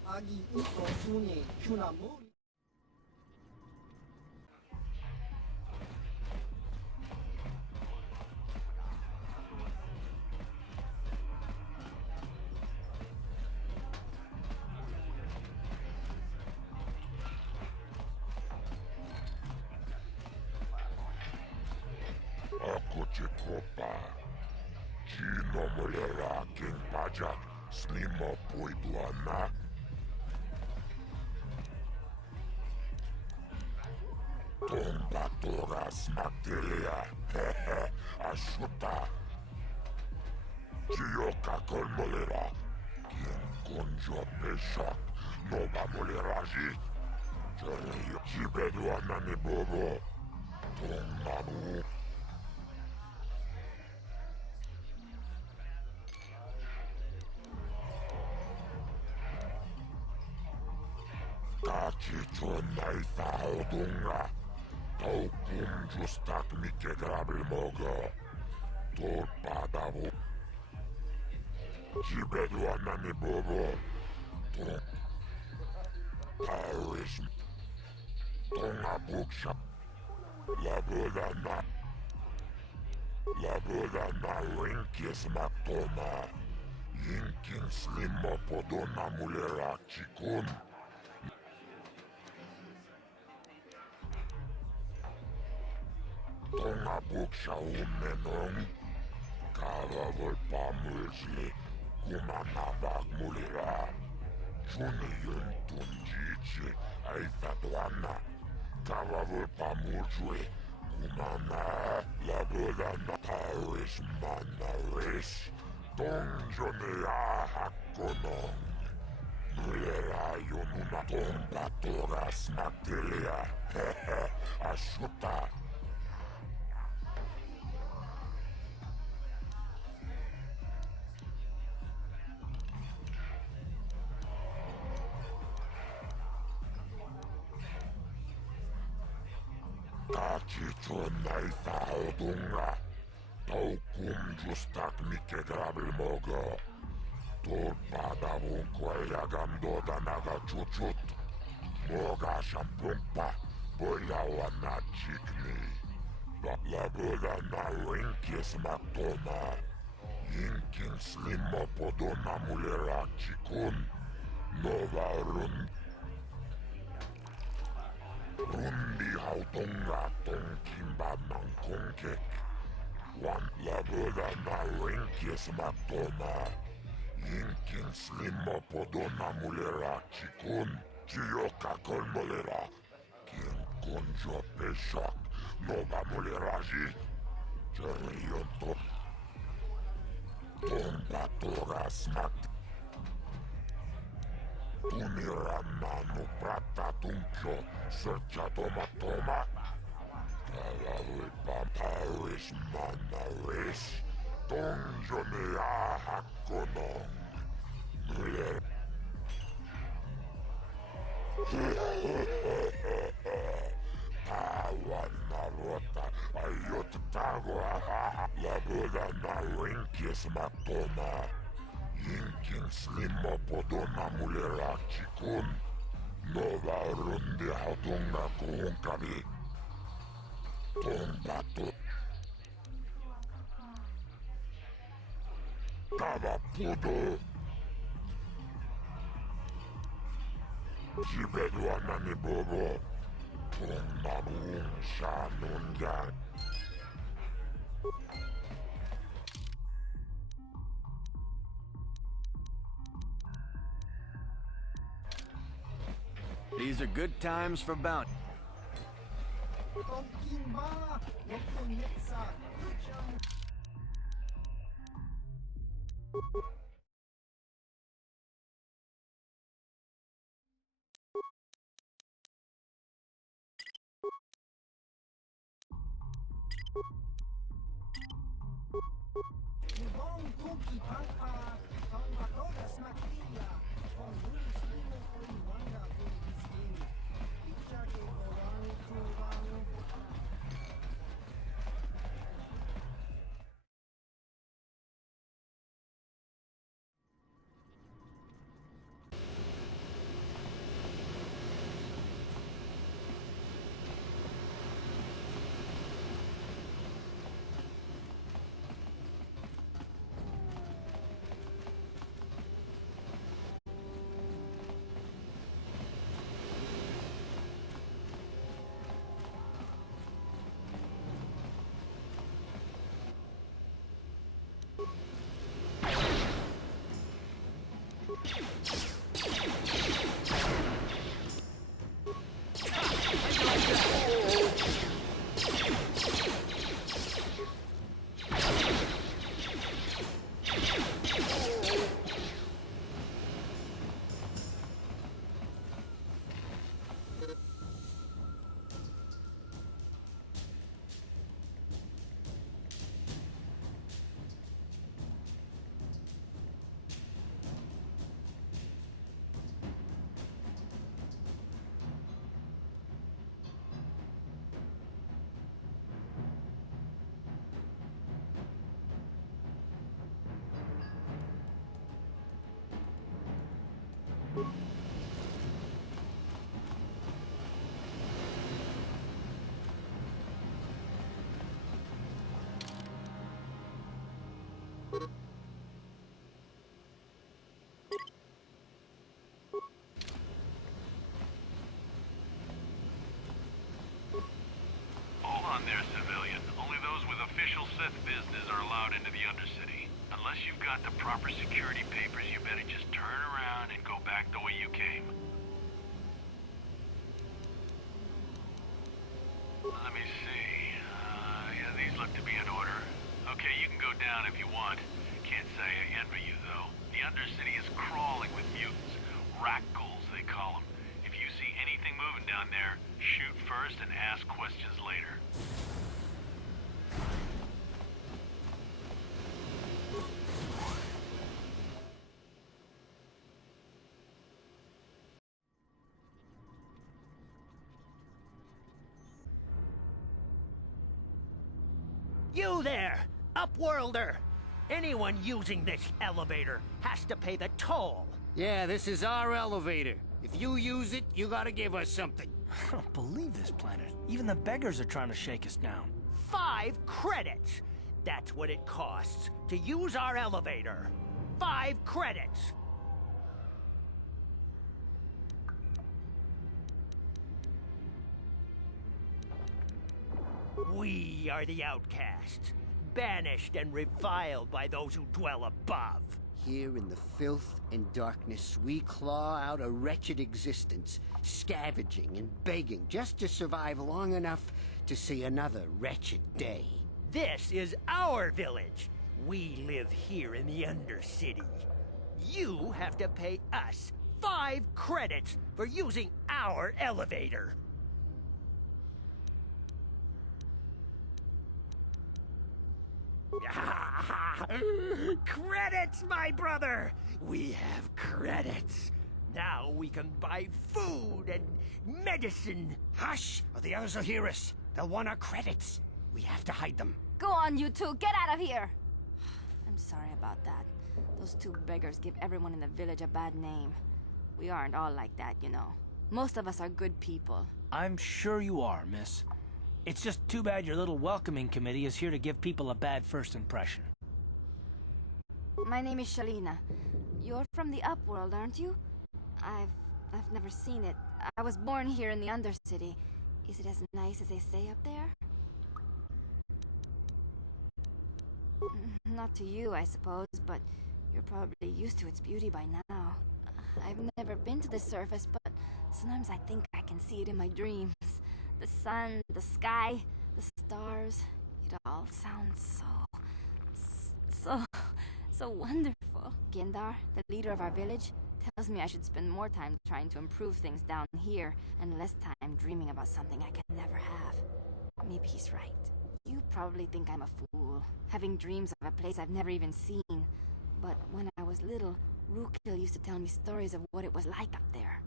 Agi ito sune chunamuri. Ako ci kopa. Chino molera king pajak. Snima poidla na. Tomba toras materia. Hehe. Ashuta. Chioka con molera. Quien conjo peshak. No va moleraji. Chereyo. Chibedwana ni bobo. Tongamu. Kachichon naitha odunga. Tau justak mike grabil mogo. Tor padavu. Chibedwana ni bobo. Terrorism. Tonga buksha. Labodana rinkis matoma. Yinkin slimo podona mulera chikun. Tonga buksha umenong. Kava volpa mulsli. Kumanabak mulera. Juni yun tunjichi. Aitatuana. Kava volpa mulsli. Kumana. Labodana Paris manaris. Donjone ahakonong. Mulera yonuna tomba toras materia. Hehe. Ashuta. Kachichon naitha odunga. Tau justak mike grabil mogo. Tor padavun koya gandoda naga chuchut. Moga shampumpa. Boya wana chikni. Laboda na rinkis matoma. Yinkin slimo podona mulera chikun. Nova Rundi hautonga tonkimba mankonkek. Wan laboda na rinkis matoma. Yinkin slimo podona mulera chikun. Chioka kol molera. Kien konjo peshak. Nova muleraji. Cherion to. Tomba toras mat. Tumirananu prata tunkyo. Sercha toma toma. Talawipa Paris manaris. Tonjone ahakonong. Mulera. Tawan narota ayot tago laboda na rinkis matoma. Yinkin slimo podona mulera chikun. Nova rundi hatunga kuhunkabi. Tombato. Tava pudo. Chibedwana ni bobo. Tongamun shanunga. These are good times for bounty. Tonkimba. Nokonyetsa. Kucham. Ibong kuki pampa. Tamba todas makia. Con luis limo kuiwanga kuibiskin. Ichake orani kurano. Hold on there, civilian. Only those with official Sith business are allowed into the Undercity. Unless you've got the proper security papers, you better just turn around and go back the way you came. Let me see. Yeah, these look to be in order. Okay, you can go down if you want. Can't say I envy you, though. The Undercity is crawling with mutants. Rakghouls, they call them. If you see anything moving down there, shoot first and ask questions later. You there, Upworlder! Anyone using this elevator has to pay the toll. Yeah, this is our elevator. If you use it, you gotta give us something. I don't believe this planet. Even the beggars are trying to shake us down. 5 credits! That's what it costs to use our elevator. 5 credits! We are the outcasts, banished and reviled by those who dwell above. Here in the filth and darkness, we claw out a wretched existence, scavenging and begging just to survive long enough to see another wretched day. This is our village. We live here in the Undercity. You have to pay us 5 credits for using our elevator. Credits, my brother! We have credits. Now we can buy food and medicine. Hush, or the others will hear us. They'll want our credits. We have to hide them. Go on, you two. Get out of here. I'm sorry about that. Those 2 beggars give everyone in the village a bad name. We aren't all like that, you know. Most of us are good people. I'm sure you are, miss. It's just too bad your little welcoming committee is here to give people a bad first impression. My name is Shalina. You're from the Upworld, aren't you? I've never seen it. I was born here in the Undercity. Is it as nice as they say up there? Not to you, I suppose, but you're probably used to its beauty by now. I've never been to the surface, but sometimes I think I can see it in my dreams. The sun, the sky, the stars. It all sounds so wonderful. Gendar, the leader of our village, tells me I should spend more time trying to improve things down here and less time dreaming about something I can never have. Maybe he's right. You probably think I'm a fool, having dreams of a place I've never even seen. But when I was little, Rukil used to tell me stories of what it was like up there.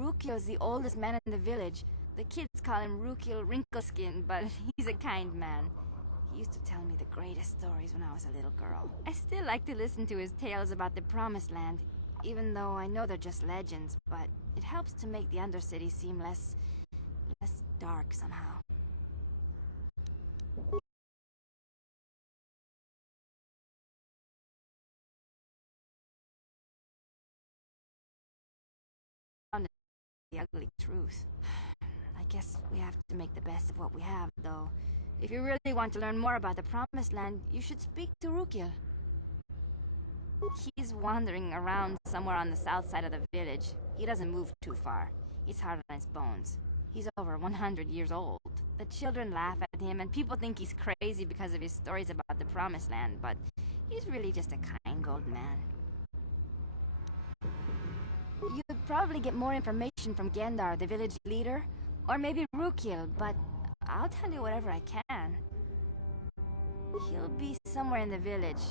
Rukil's the oldest man in the village. The kids call him Rukil Wrinkleskin, but he's a kind man. He used to tell me the greatest stories when I was a little girl. I still like to listen to his tales about the Promised Land, even though I know they're just legends, but it helps to make the Undercity seem less dark somehow. The ugly truth. I guess we have to make the best of what we have, though. If you really want to learn more about the Promised Land, you should speak to Rukil. He's wandering around somewhere on the south side of the village. He doesn't move too far. He's hard on his bones. He's over 100 years old. The children laugh at him, and people think he's crazy because of his stories about the Promised Land, but he's really just a kind old man. You'd probably get more information from Gendar, the village leader, or maybe Rukil, but I'll tell you whatever I can. He'll be somewhere in the village.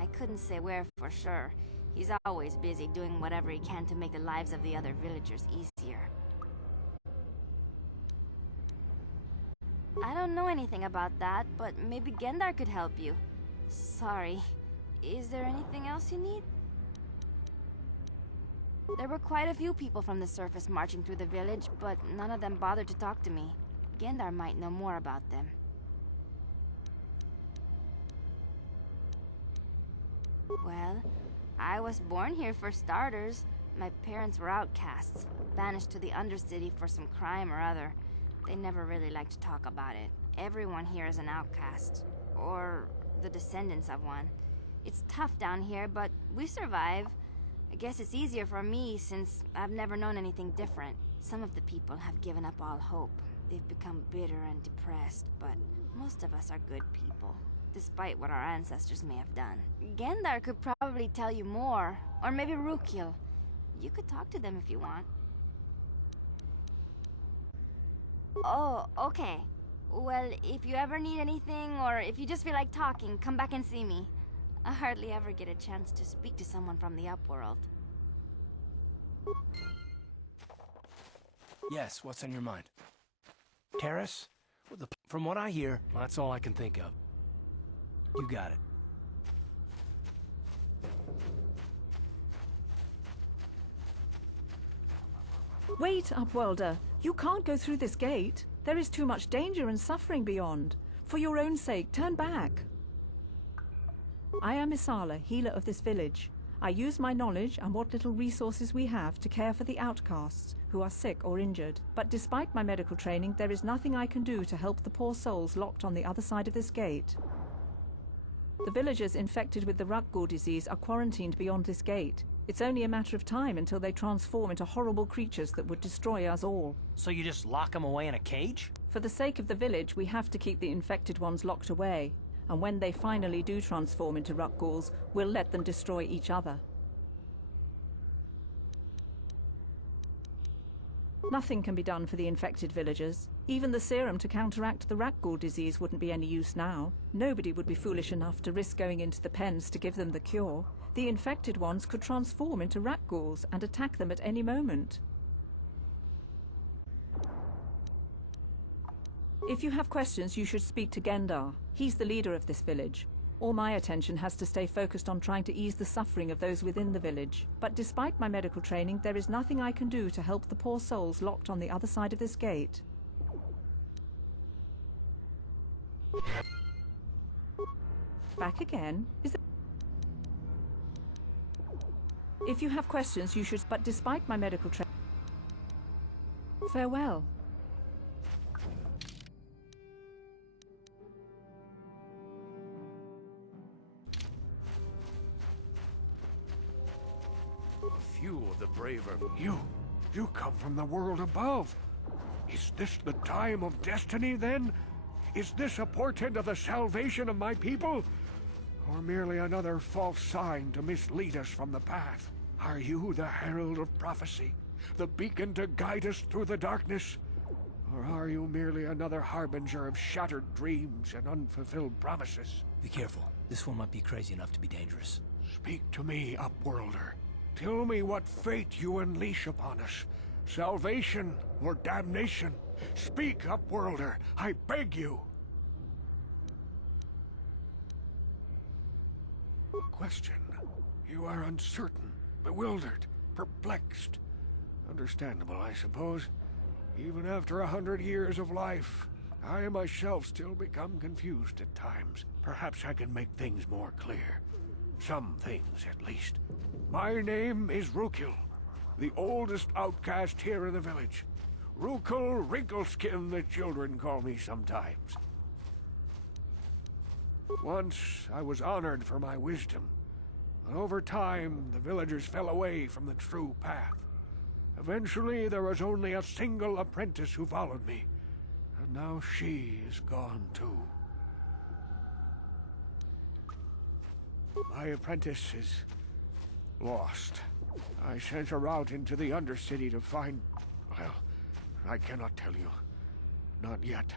I couldn't say where for sure. He's always busy doing whatever he can to make the lives of the other villagers easier. I don't know anything about that, but maybe Gendar could help you. Sorry. Is there anything else you need? There were quite a few people from the surface marching through the village, but none of them bothered to talk to me. Gendar might know more about them. Well, I was born here for starters. My parents were outcasts, banished to the Undercity for some crime or other. They never really liked to talk about it. Everyone here is an outcast, or the descendants of one. It's tough down here, but we survive. I guess it's easier for me since I've never known anything different. Some of the people have given up all hope. They've become bitter and depressed, but most of us are good people, despite what our ancestors may have done. Gendar could probably tell you more, or maybe Rukil. You could talk to them if you want. Oh, okay. Well, if you ever need anything, or if you just feel like talking, come back and see me. I hardly ever get a chance to speak to someone from the Upworld. Yes, what's on your mind? Terrace? From what I hear, that's all I can think of. You got it. Wait, Upworlder. You can't go through this gate. There is too much danger and suffering beyond. For your own sake, turn back. I am Isala, healer of this village. I use my knowledge and what little resources we have to care for the outcasts who are sick or injured. But despite my medical training, there is nothing I can do to help the poor souls locked on the other side of this gate. The villagers infected with the Rakghoul disease are quarantined beyond this gate. It's only a matter of time until they transform into horrible creatures that would destroy us all. So you just lock them away in a cage? For the sake of the village, we have to keep the infected ones locked away. And when they finally do transform into Rakghouls, we'll let them destroy each other. Nothing can be done for the infected villagers. Even the serum to counteract the Rakghoul disease wouldn't be any use now. Nobody would be foolish enough to risk going into the pens to give them the cure. The infected ones could transform into Rakghouls and attack them at any moment. If you have questions, you should speak to Gendar. He's the leader of this village. All my attention has to stay focused on trying to ease the suffering of those within the village. But despite my medical training, there is nothing I can do to help the poor souls locked on the other side of this gate. Back again? If you have questions, you should... But despite my medical training... Farewell. Few of the braver. You come from the world above. Is this the time of destiny, then? Is this a portent of the salvation of my people? Or merely another false sign to mislead us from the path? Are you the herald of prophecy? The beacon to guide us through the darkness? Or are you merely another harbinger of shattered dreams and unfulfilled promises? Be careful. This one might be crazy enough to be dangerous. Speak to me, Upworlder. Tell me what fate you unleash upon us. Salvation or damnation? Speak, Upworlder, I beg you. Question. You are uncertain, bewildered, perplexed. Understandable, I suppose. Even after 100 years of life, I myself still become confused at times. Perhaps I can make things more clear. Some things, at least. My name is Rukil, the oldest outcast here in the village. Rukil Wrinkleskin, the children call me sometimes. Once I was honored for my wisdom. And over time, the villagers fell away from the true path. Eventually, there was only a single apprentice who followed me. And now she is gone too. My apprentice is lost. I sent her out into the Undercity to find... well, I cannot tell you. Not yet.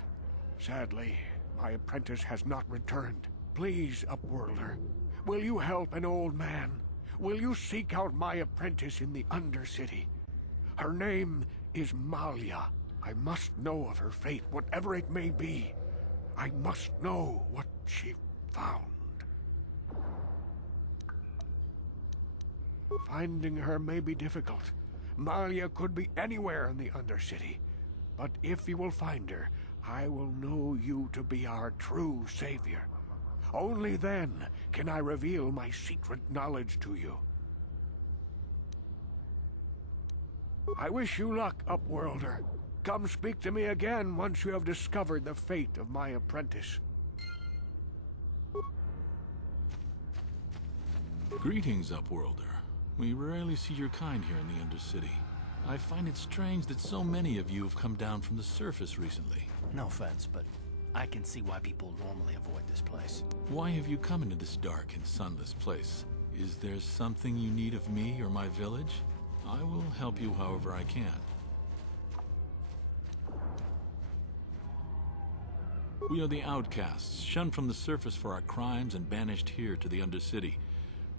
Sadly, my apprentice has not returned. Please, Upworlder, will you help an old man? Will you seek out my apprentice in the Undercity? Her name is Malia. I must know of her fate, whatever it may be. I must know what she found. Finding her may be difficult. Malia could be anywhere in the Undercity. But if you will find her, I will know you to be our true savior. Only then can I reveal my secret knowledge to you. I wish you luck, Upworlder. Come speak to me again once you have discovered the fate of my apprentice. Greetings, Upworlder. We rarely see your kind here in the Undercity. I find it strange that so many of you have come down from the surface recently. No offense, but I can see why people normally avoid this place. Why have you come into this dark and sunless place? Is there something you need of me or my village? I will help you however I can. We are the outcasts, shunned from the surface for our crimes and banished here to the Undercity.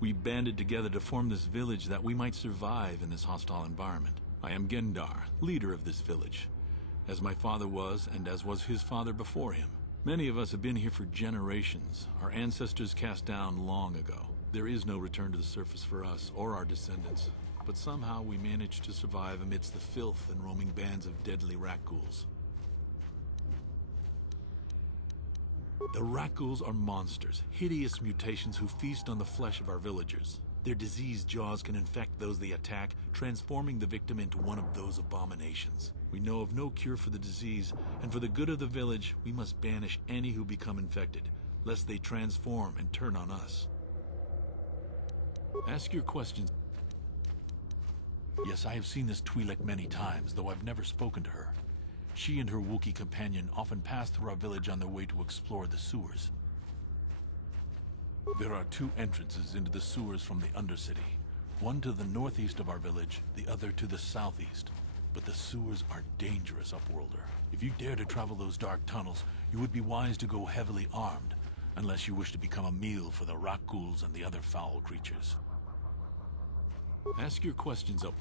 We banded together to form this village that we might survive in this hostile environment. I am Gendar, leader of this village, as my father was and as was his father before him. Many of us have been here for generations, our ancestors cast down long ago. There is no return to the surface for us or our descendants, but somehow we managed to survive amidst the filth and roaming bands of deadly Rakghouls. The Rakghouls are monsters, hideous mutations who feast on the flesh of our villagers. Their diseased jaws can infect those they attack, transforming the victim into one of those abominations. We know of no cure for the disease, and for the good of the village, we must banish any who become infected, lest they transform and turn on us. Ask your questions. Yes, I have seen this Twi'lek many times, though I've never spoken to her. She and her Wookiee companion often pass through our village on their way to explore the sewers. There are two entrances into the sewers from the Undercity. One to the northeast of our village, the other to the southeast. But the sewers are dangerous, Upworlder. If you dare to travel those dark tunnels, you would be wise to go heavily armed, unless you wish to become a meal for the Rakghouls and the other foul creatures. Ask your questions, Up.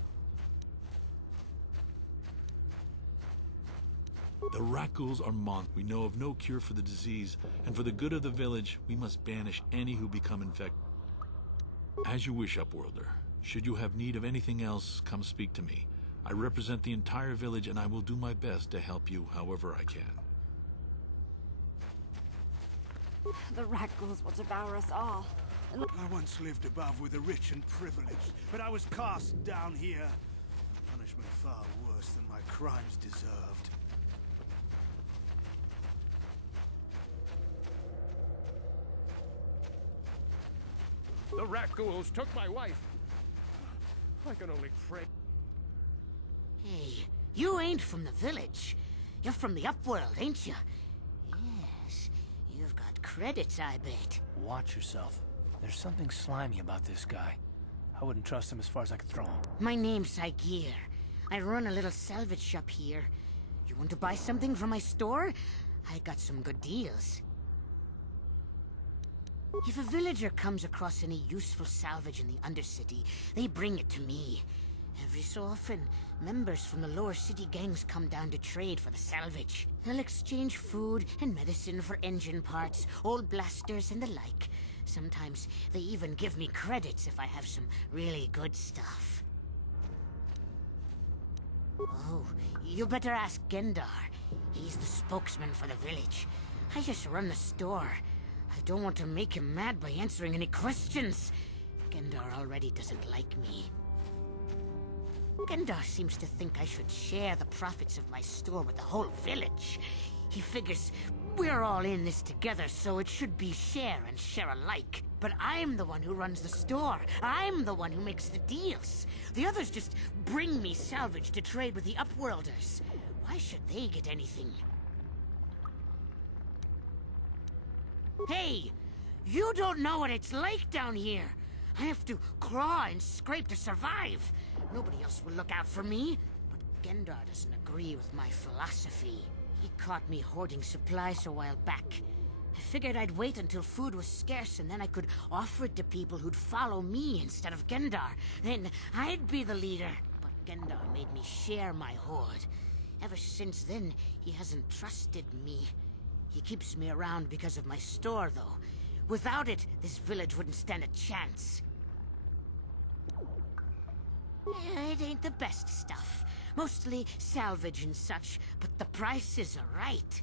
The Rakghouls are we know of no cure for the disease, and for the good of the village, we must banish any who become infected. As you wish, Upworlder. Should you have need of anything else, come speak to me. I represent the entire village, and I will do my best to help you however I can. The Rakghouls will devour us all. I once lived above with the rich and privileged, but I was cast down here. A punishment far worse than my crimes deserved. The Rakghouls took my wife. I can only pray. Hey, you ain't from the village. You're from the Upworld, ain't you? Yes, you've got credits, I bet. Watch yourself. There's something slimy about this guy. I wouldn't trust him as far as I could throw him. My name's Saigir. I run a little salvage shop here. You want to buy something from my store? I got some good deals. If a villager comes across any useful salvage in the Undercity, they bring it to me. Every so often, members from the lower city gangs come down to trade for the salvage. They'll exchange food and medicine for engine parts, old blasters and the like. Sometimes they even give me credits if I have some really good stuff. Oh, you better ask Gendar. He's the spokesman for the village. I just run the store. I don't want to make him mad by answering any questions. Gendar already doesn't like me. Gendar seems to think I should share the profits of my store with the whole village. He figures we're all in this together, so it should be share and share alike. But I'm the one who runs the store. I'm the one who makes the deals. The others just bring me salvage to trade with the Upworlders. Why should they get anything? Hey! You don't know what it's like down here. I have to claw and scrape to survive. Nobody else will look out for me. But Gendar doesn't agree with my philosophy. He caught me hoarding supplies a while back. I figured I'd wait until food was scarce and then I could offer it to people who'd follow me instead of Gendar. Then I'd be the leader. But Gendar made me share my hoard. Ever since then, he hasn't trusted me. He keeps me around because of my store, though. Without it, this village wouldn't stand a chance. It ain't the best stuff. Mostly salvage and such, but the prices are right.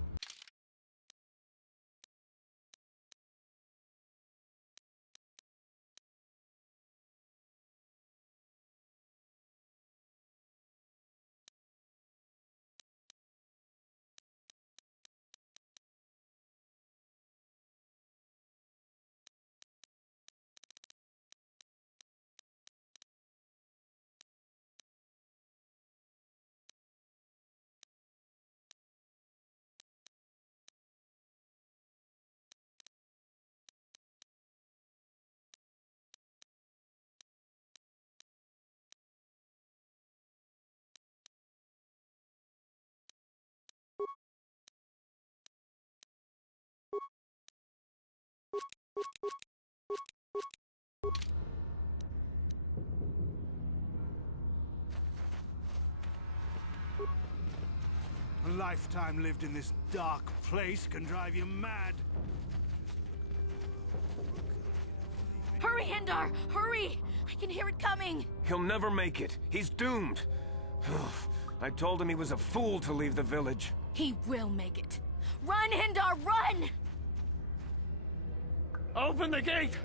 A lifetime lived in this dark place can drive you mad. Hurry, Hendar! Hurry! I can hear it coming! He'll never make it. He's doomed. I told him he was a fool to leave the village. He will make it. Run, Hendar, run! Open the gate!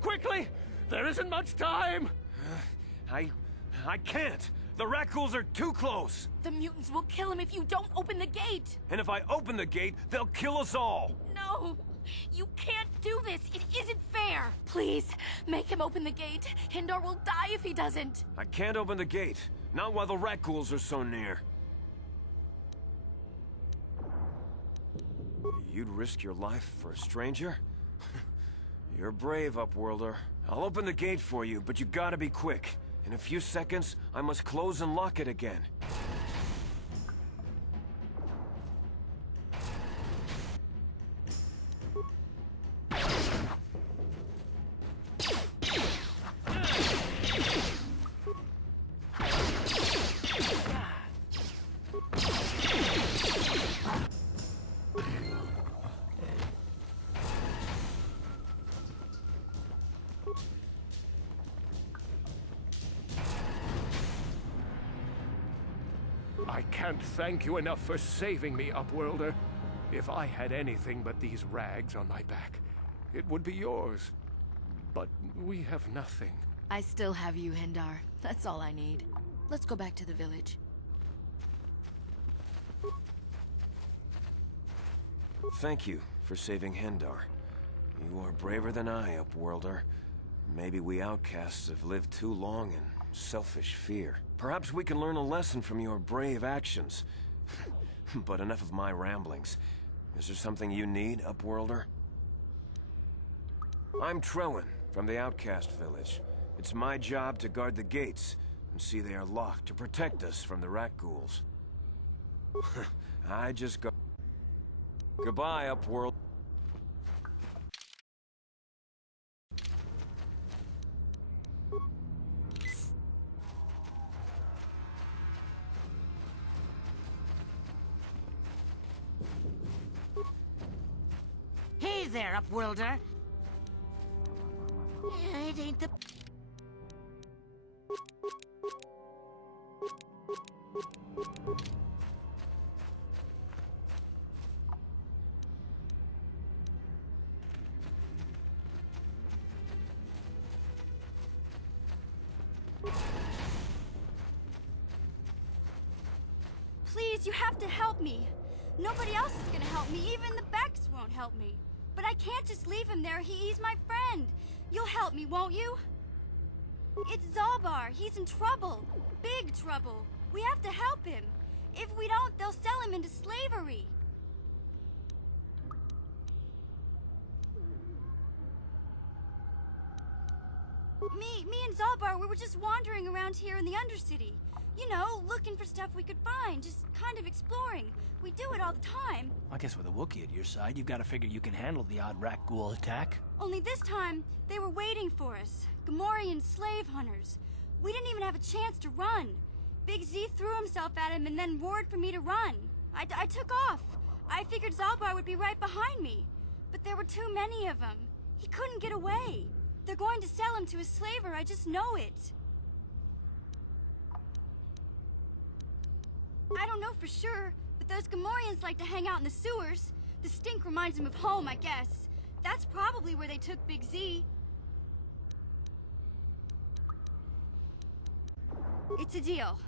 Quickly! There isn't much time! I can't! The Rakghouls are too close! The mutants will kill him if you don't open the gate! And if I open the gate, they'll kill us all! No! You can't do this! It isn't fair! Please, make him open the gate. Hendar will die if he doesn't! I can't open the gate. Not while the Rakghouls are so near. You'd risk your life for a stranger? You're brave, Upworlder. I'll open the gate for you, but you gotta be quick. In a few seconds, I must close and lock it again. I can't thank you enough for saving me, Upworlder. If I had anything but these rags on my back, it would be yours. But we have nothing. I still have you, Hendar. That's all I need. Let's go back to the village. Thank you for saving Hendar. You are braver than I, Upworlder. Maybe we outcasts have lived too long in selfish fear. Perhaps we can learn a lesson from your brave actions. But enough of my ramblings. Is there something you need, Upworlder? I'm Trellin, from the Outcast Village. It's my job to guard the gates, and see they are locked to protect us from the Rakghouls. I just go... Goodbye, Upworld. Hey there, Upworlder. It ain't the... Please, you have to help me. Nobody else is gonna help me. Even the Becks won't help me. But I can't just leave him there. He's my friend. You'll help me, won't you? It's Zalbar. He's in trouble. Big trouble. We have to help him. If we don't, they'll sell him into slavery. Me and Zalbar, we were just wandering around here in the Undercity. You know, looking for stuff we could find, just kind of exploring. We do it all the time. I guess with a Wookiee at your side, you've got to figure you can handle the odd Rakghoul attack. Only this time, they were waiting for us. Gamorrean slave hunters. We didn't even have a chance to run. Big Z threw himself at him and then roared for me to run. I took off. I figured Zalbar would be right behind me. But there were too many of them. He couldn't get away. They're going to sell him to a slaver, I just know it. I don't know for sure, but those Gamorreans like to hang out in the sewers. The stink reminds them of home, I guess. That's probably where they took Big Z. It's a deal.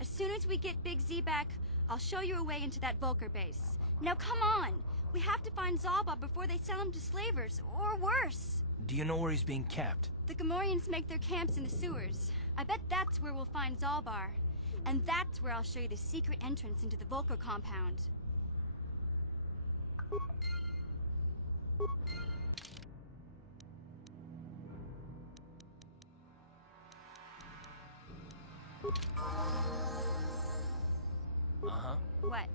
As soon as we get Big Z back, I'll show you a way into that Vulcar base. Now come on! We have to find Zalbar before they sell him to slavers, or worse. Do you know where he's being kept? The Gamorreans make their camps in the sewers. I bet that's where we'll find Zalbar. And that's where I'll show you the secret entrance into the Vulcar compound. Uh-huh. What?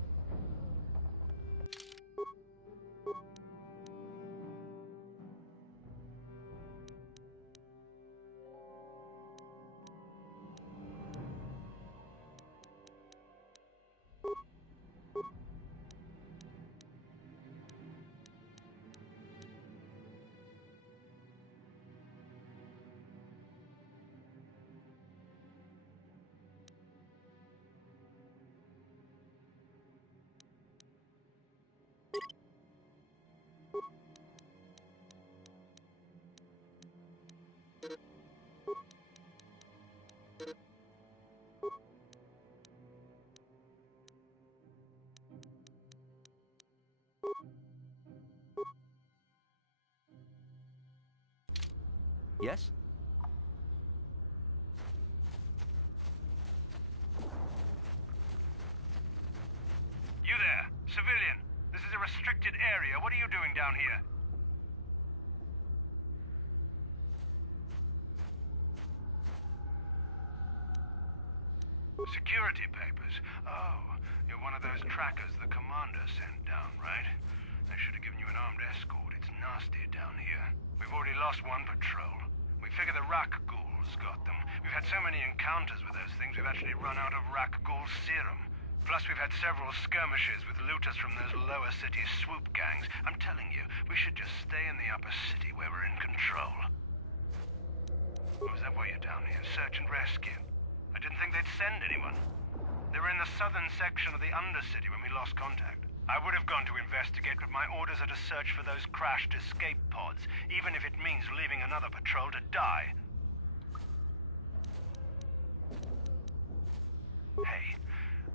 Yes? You there, civilian. This is a restricted area. What are you doing down here? Security papers. Oh, you're one of those trackers the commander sent down, right? They should have given you an armed escort. It's nasty down here. We've already lost one patrol. We figure the Rakghouls got them. We've had so many encounters with those things, we've actually run out of Rakghoul serum. Plus, we've had several skirmishes with looters from those lower city swoop gangs. I'm telling you, we should just stay in the upper city where we're in control. Oh, is that why you're down here? Search and rescue? I didn't think they'd send anyone. They were in the southern section of the Undercity when we lost contact. I would have gone to investigate, but my orders are to search for those crashed escape pods, even if it means leaving another patrol to die. Hey,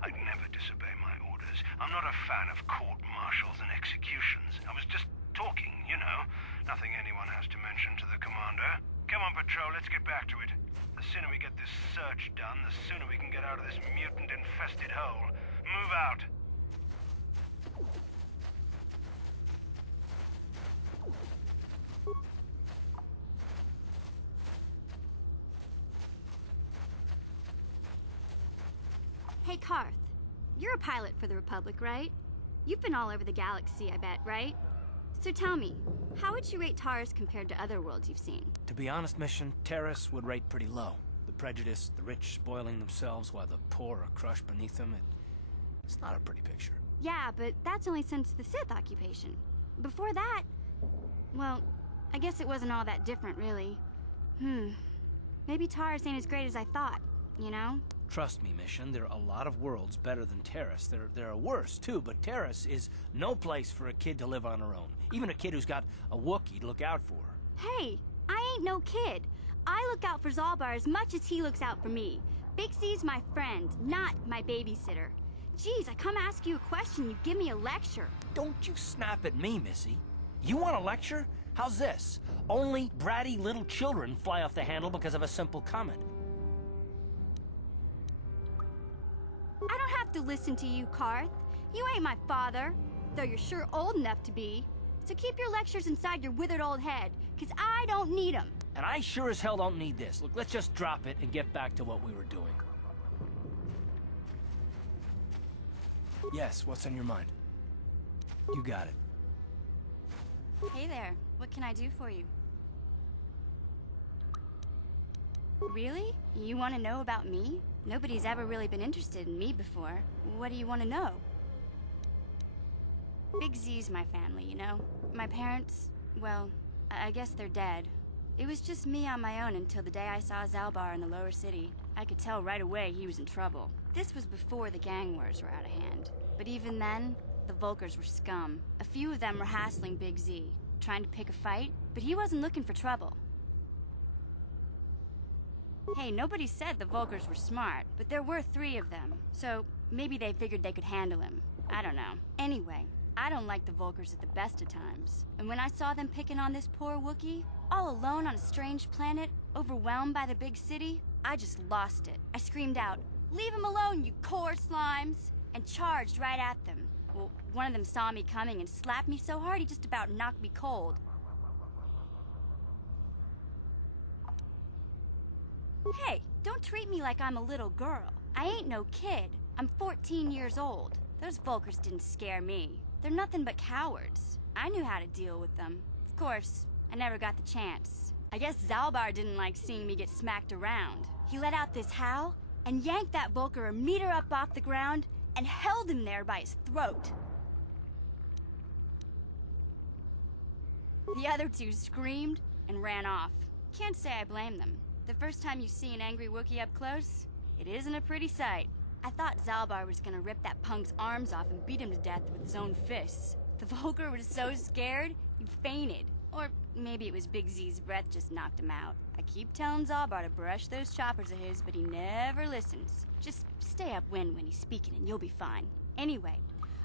I'd never disobey my orders. I'm not a fan of court-martials and executions. I was just talking, you know. Nothing anyone has to mention to the commander. Come on, patrol, let's get back to it. The sooner we get this search done, the sooner we can get out of this mutant-infested hole. Move out. Hey, Karth. You're a pilot for the Republic, right? You've been all over the galaxy, I bet, right? So tell me, how would you rate Taurus compared to other worlds you've seen? To be honest, Mission, Terrace would rate pretty low. The prejudice, the rich spoiling themselves while the poor are crushed beneath them, it's not a pretty picture. Yeah, but that's only since the Sith occupation. Before that, well, I guess it wasn't all that different, really. Maybe Taurus ain't as great as I thought, you know? Trust me, Mission, there are a lot of worlds better than Terrace. There are worse, too, but Terrace is no place for a kid to live on her own. Even a kid who's got a Wookiee to look out for her. Hey, I ain't no kid. I look out for Zalbar as much as he looks out for me. Big C's my friend, not my babysitter. Jeez, I come ask you a question, you give me a lecture. Don't you snap at me, Missy. You want a lecture? How's this? Only bratty little children fly off the handle because of a simple comment. I don't have to listen to you, Karth. You ain't my father, though you're sure old enough to be. So keep your lectures inside your withered old head, because I don't need them. And I sure as hell don't need this. Look, let's just drop it and get back to what we were doing. Yes, what's on your mind? You got it. Hey there, what can I do for you? Really? You want to know about me? Nobody's ever really been interested in me before. What do you want to know? Big Z's my family, you know? My parents, well, I guess they're dead. It was just me on my own until the day I saw Zalbar in the lower city. I could tell right away he was in trouble. This was before the gang wars were out of hand. But even then, the Volkers were scum. A few of them were hassling Big Z, trying to pick a fight, but he wasn't looking for trouble. Hey, nobody said the Volkers were smart, but there were 3 of them, so maybe they figured they could handle him. I don't know. Anyway, I don't like the Volkers at the best of times. And when I saw them picking on this poor Wookiee, all alone on a strange planet, overwhelmed by the big city, I just lost it. I screamed out, "Leave him alone, you core slimes!" and charged right at them. Well, one of them saw me coming and slapped me so hard he just about knocked me cold. Hey, don't treat me like I'm a little girl. I ain't no kid. I'm 14 years old. Those Volkers didn't scare me. They're nothing but cowards. I knew how to deal with them. Of course, I never got the chance. I guess Zalbar didn't like seeing me get smacked around. He let out this howl and yanked that Volker a meter up off the ground and held him there by his throat. The other 2 screamed and ran off. Can't say I blame them. The first time you see an angry Wookiee up close, it isn't a pretty sight. I thought Zalbar was gonna rip that punk's arms off and beat him to death with his own fists. The Volker was so scared, he fainted. Or maybe it was Big Z's breath just knocked him out. I keep telling Zalbar to brush those choppers of his, but he never listens. Just stay upwind when he's speaking and you'll be fine. Anyway,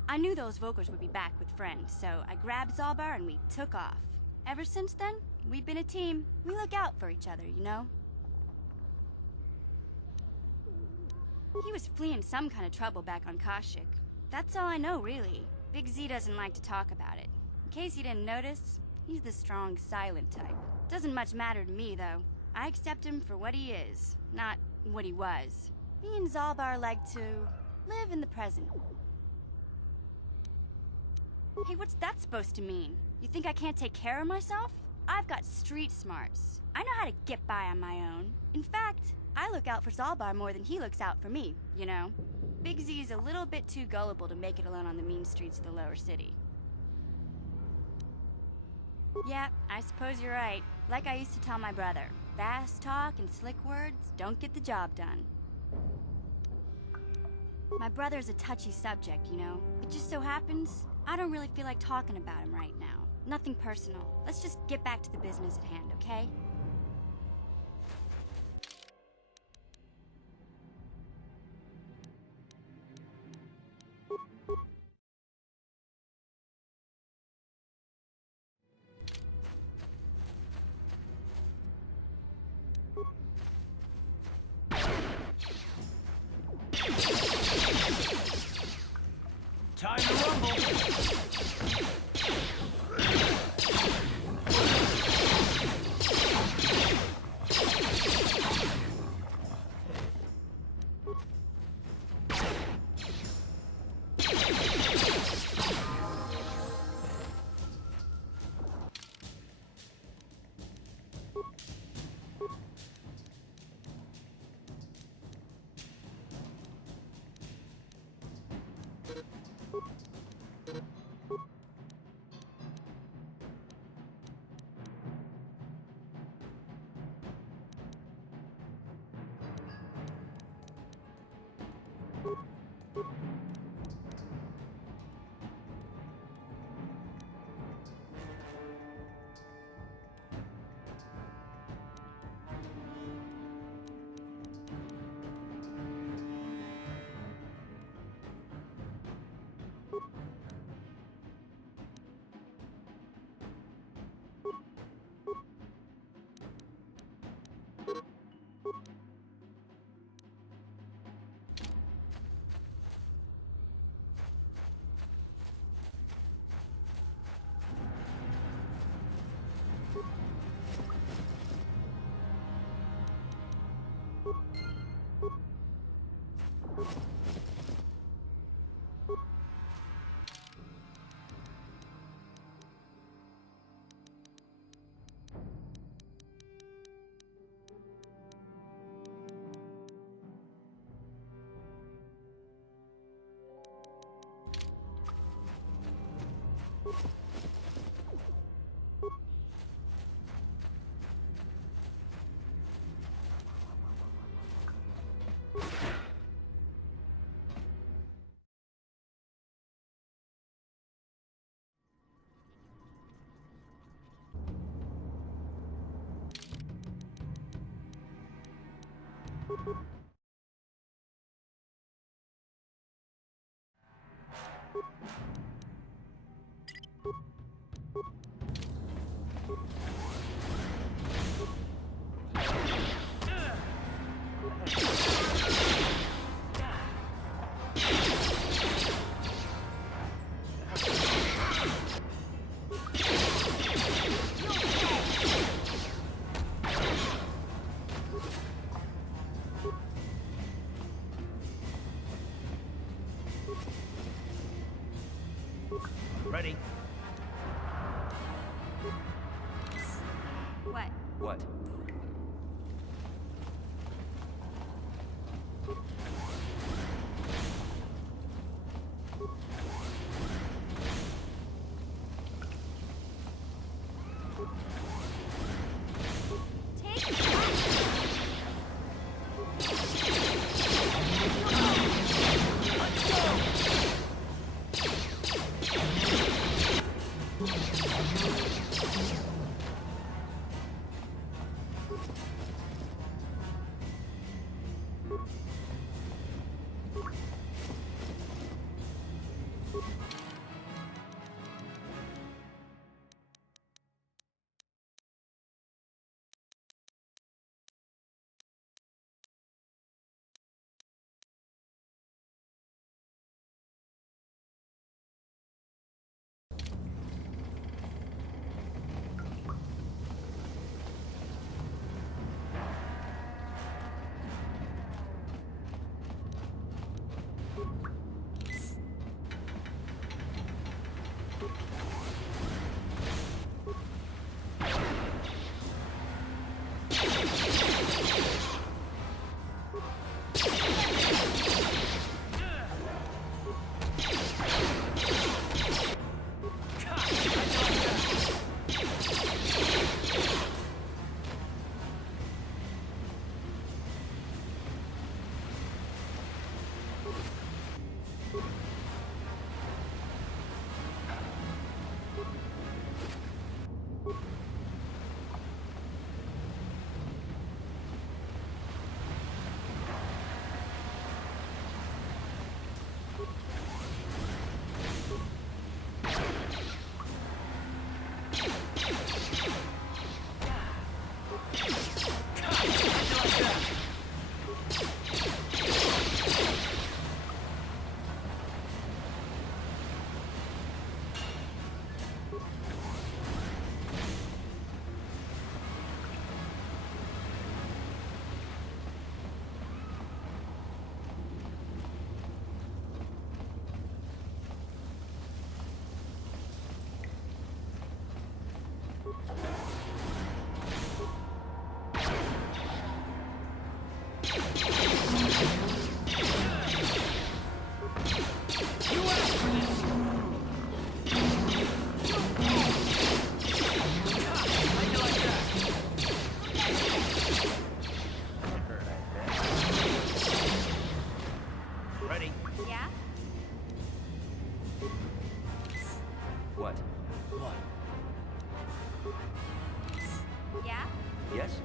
I knew those Volkers would be back with friends, so I grabbed Zalbar and we took off. Ever since then, we've been a team. We look out for each other, you know? He was fleeing some kind of trouble back on Kashyyyk. That's all I know, really. Big Z doesn't like to talk about it. In case you didn't notice, he's the strong, silent type. Doesn't much matter to me, though. I accept him for what he is, not what he was. Me and Zalbar like to live in the present. Hey, what's that supposed to mean? You think I can't take care of myself? I've got street smarts. I know how to get by on my own. In fact, I look out for Zalbar more than he looks out for me, you know? Big Z's a little bit too gullible to make it alone on the mean streets of the lower city. Yeah, I suppose you're right. Like I used to tell my brother, fast talk and slick words don't get the job done. My brother's a touchy subject, you know? It just so happens, I don't really feel like talking about him right now. Nothing personal. Let's just get back to the business at hand, okay? Time to rumble! Ready? What? What? Ready? Yeah? What? What? Yeah? Yes?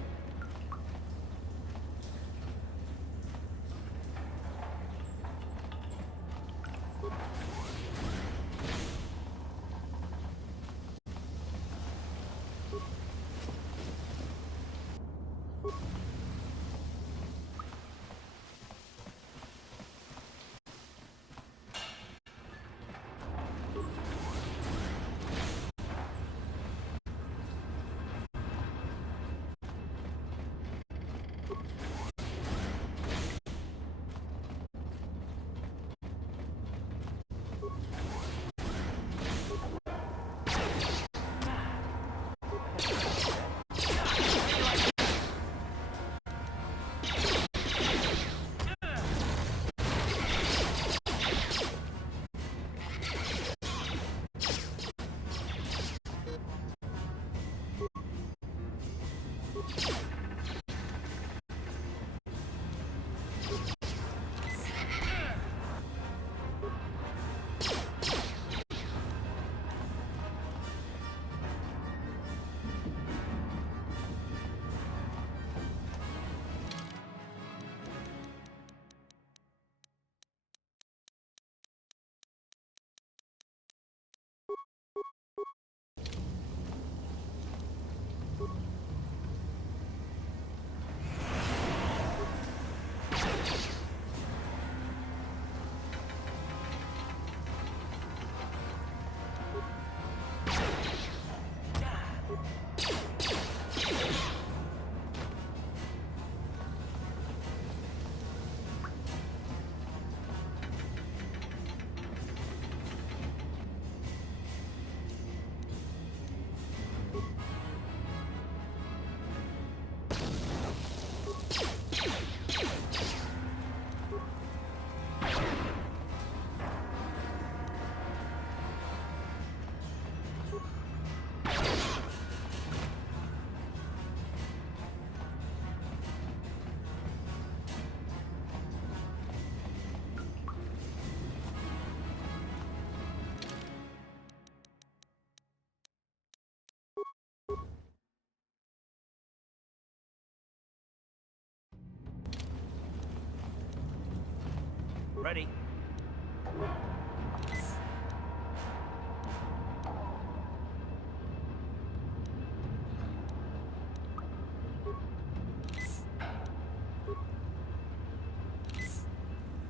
Ready.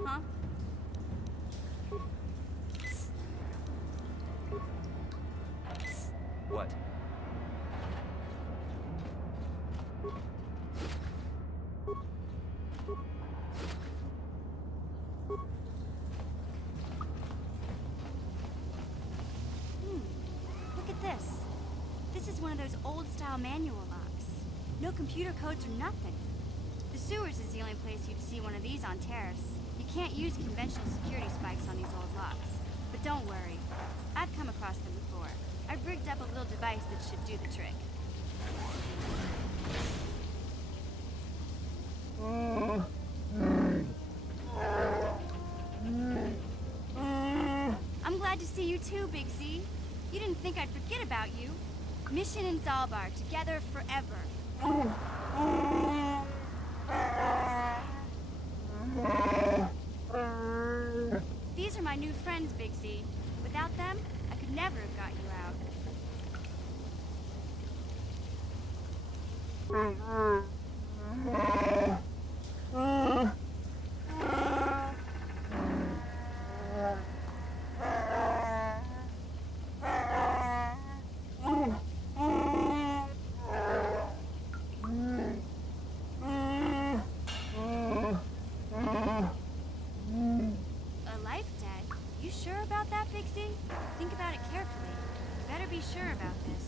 Huh? What? Look at this. This is one of those old-style manual locks. No computer codes or nothing. The sewers is the only place you'd see one of these on Terrace. You can't use conventional security spikes on these old locks. But don't worry. I've come across them before. I've rigged up a little device that should do the trick. I'm glad to see you too, Big Z. You didn't think I'd forget about you. Mission and Zalbar, together forever. These are my new friends, Big Z. Without them, I could never have got you out. A life debt? You sure about that, Big Z? Think about it carefully. You better be sure about this.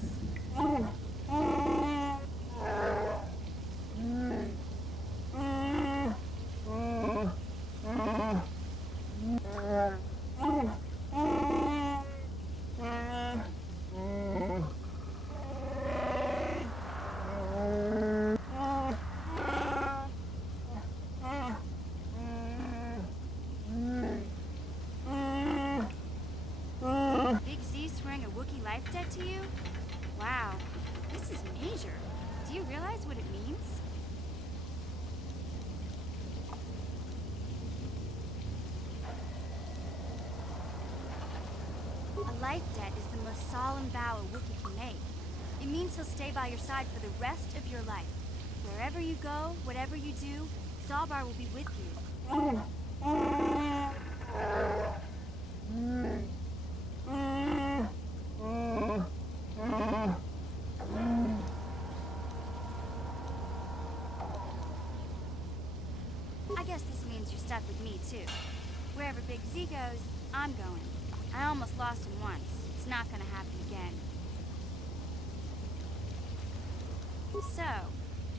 Big Z swearing a Wookiee life debt to you? Wow, this is major. Do you realize what it means? A life debt is the most solemn vow a Wookiee can make. It means he'll stay by your side for the rest of your life. Wherever you go, whatever you do, Zalbar will be with you. I guess this means you're stuck with me, too. Wherever Big Z goes, I'm going. I almost lost him once. It's not gonna happen again. So,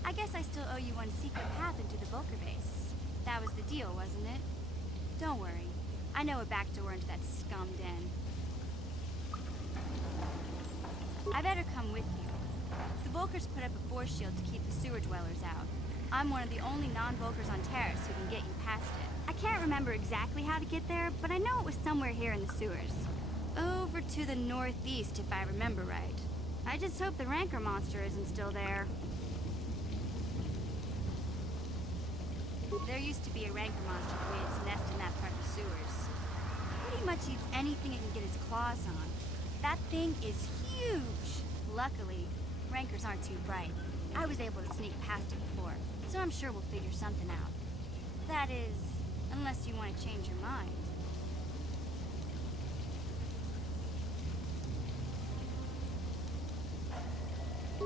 I guess I still owe you one secret path into the Volker base. That was the deal, wasn't it? Don't worry. I know a back door into that scum den. I better come with you. The Volkers put up a force shield to keep the sewer dwellers out. I'm one of the only non-Volkers on Terrace who can get you past it. I can't remember exactly how to get there, but I know it was somewhere here in the sewers. Over to the northeast, if I remember right. I just hope the Rancor monster isn't still there. There used to be a Rancor monster that made its nest in that part of the sewers. Pretty much eats anything it can get its claws on. That thing is huge! Luckily, Rancors aren't too bright. I was able to sneak past it before, so I'm sure we'll figure something out. That is, unless you want to change your mind.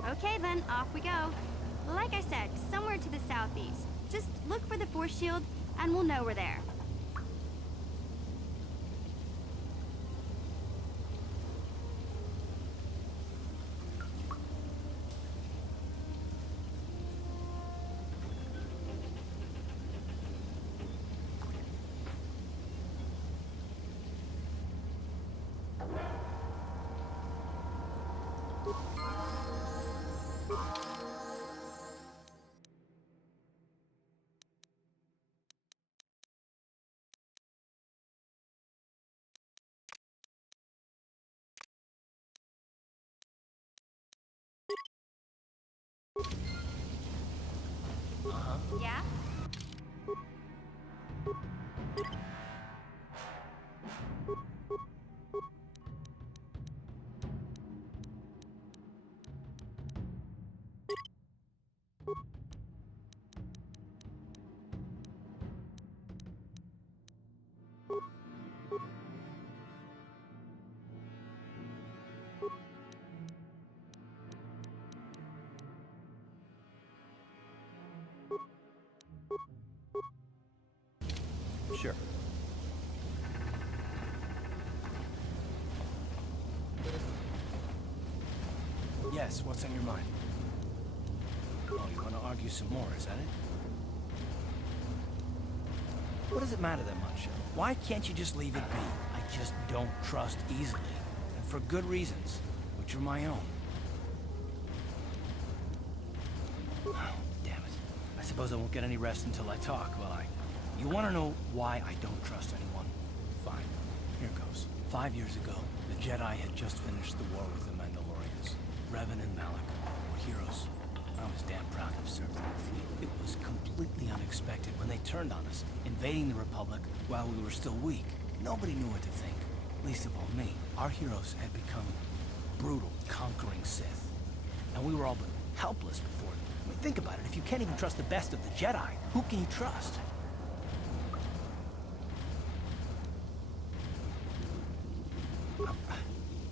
Okay then, off we go. Like I said, somewhere to the southeast. Just look for the force shield, and we'll know we're there. Yeah? Sure. Yes, what's on your mind? Oh, you want to argue some more, is that it? What does it matter that much? Why can't you just leave it be? I just don't trust easily. And for good reasons, which are my own. Oh, damn it. I suppose I won't get any rest until I talk, will I? You want to know why I don't trust anyone? Fine. Here goes. 5 years ago, the Jedi had just finished the war with the Mandalorians. Revan and Malak were heroes. I was damn proud to have served in their fleet. It was completely unexpected when they turned on us, invading the Republic while we were still weak. Nobody knew what to think, least of all me. Our heroes had become brutal, conquering Sith. And we were all but helpless before them. I mean, think about it. If you can't even trust the best of the Jedi, who can you trust?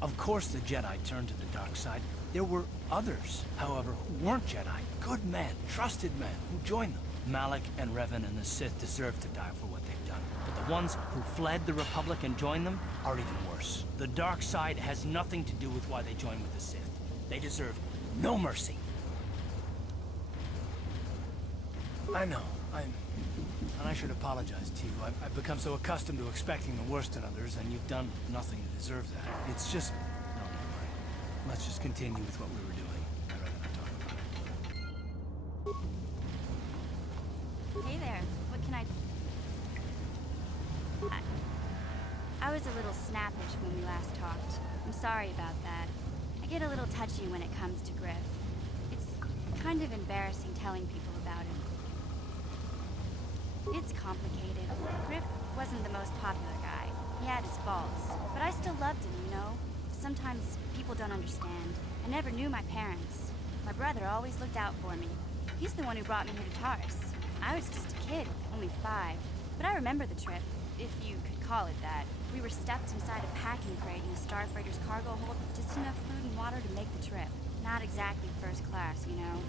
Of course the Jedi turned to the dark side. There were others, however, who weren't Jedi. Good men, trusted men, who joined them. Malak and Revan and the Sith deserve to die for what they've done. But the ones who fled the Republic and joined them are even worse. The dark side has nothing to do with why they joined with the Sith. They deserve no mercy. I know, and I should apologize to you. I've become so accustomed to expecting the worst in others, and you've done nothing to deserve that. It's just... No, don't worry. Let's just continue with what we were doing. I'd rather not talk about it. Hey there, what can I was a little snappish when we last talked. I'm sorry about that. I get a little touchy when it comes to Griff. It's kind of embarrassing telling people about him. It's complicated. Griff wasn't the most popular guy. He had his faults. But I still loved him, you know? Sometimes people don't understand. I never knew my parents. My brother always looked out for me. He's the one who brought me here to Taurus. I was just a kid, only 5. But I remember the trip, if you could call it that. We were stuffed inside a packing crate in a starfighter's cargo hold with just enough food and water to make the trip. Not exactly first class, you know?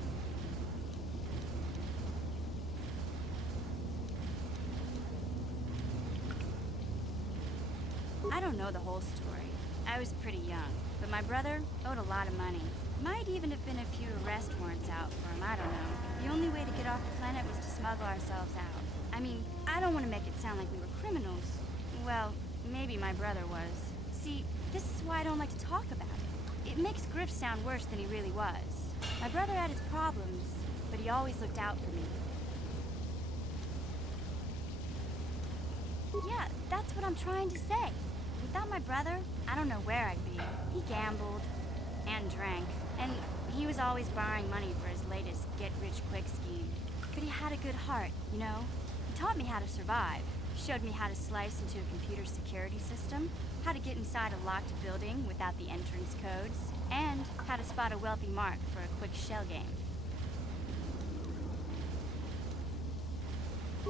I don't know the whole story. I was pretty young, but my brother owed a lot of money. Might even have been a few arrest warrants out for him, I don't know. The only way to get off the planet was to smuggle ourselves out. I mean, I don't want to make it sound like we were criminals. Well, maybe my brother was. See, this is why I don't like to talk about it. It makes Griff sound worse than he really was. My brother had his problems, but he always looked out for me. Yeah, that's what I'm trying to say. Without my brother, I don't know where I'd be. He gambled and drank, and he was always borrowing money for his latest get-rich-quick scheme. But he had a good heart, you know? He taught me how to survive. Showed me how to slice into a computer security system, how to get inside a locked building without the entrance codes, and how to spot a wealthy mark for a quick shell game.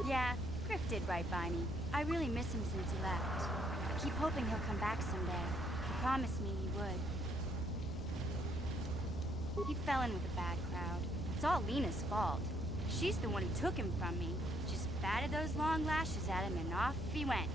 Yeah, Griff did right by me. I really miss him since he left. I keep hoping he'll come back someday. He promised me he would. He fell in with a bad crowd. It's all Lena's fault. She's the one who took him from me. Just batted those long lashes at him and off he went.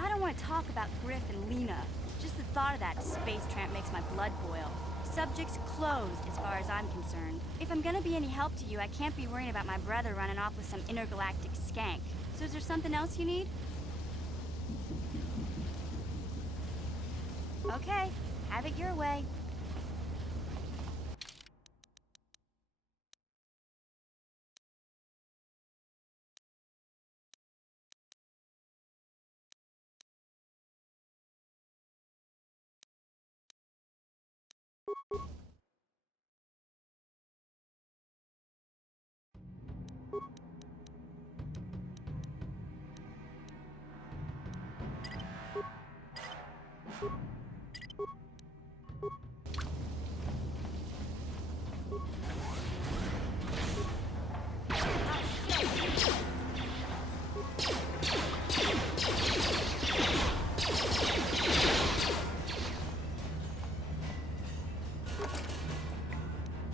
I don't want to talk about Griff and Lena. Just the thought of that space tramp makes my blood boil. Subject's closed as far as I'm concerned. If I'm gonna be any help to you, I can't be worrying about my brother running off with some intergalactic skank. So is there something else you need? Okay, have it your way.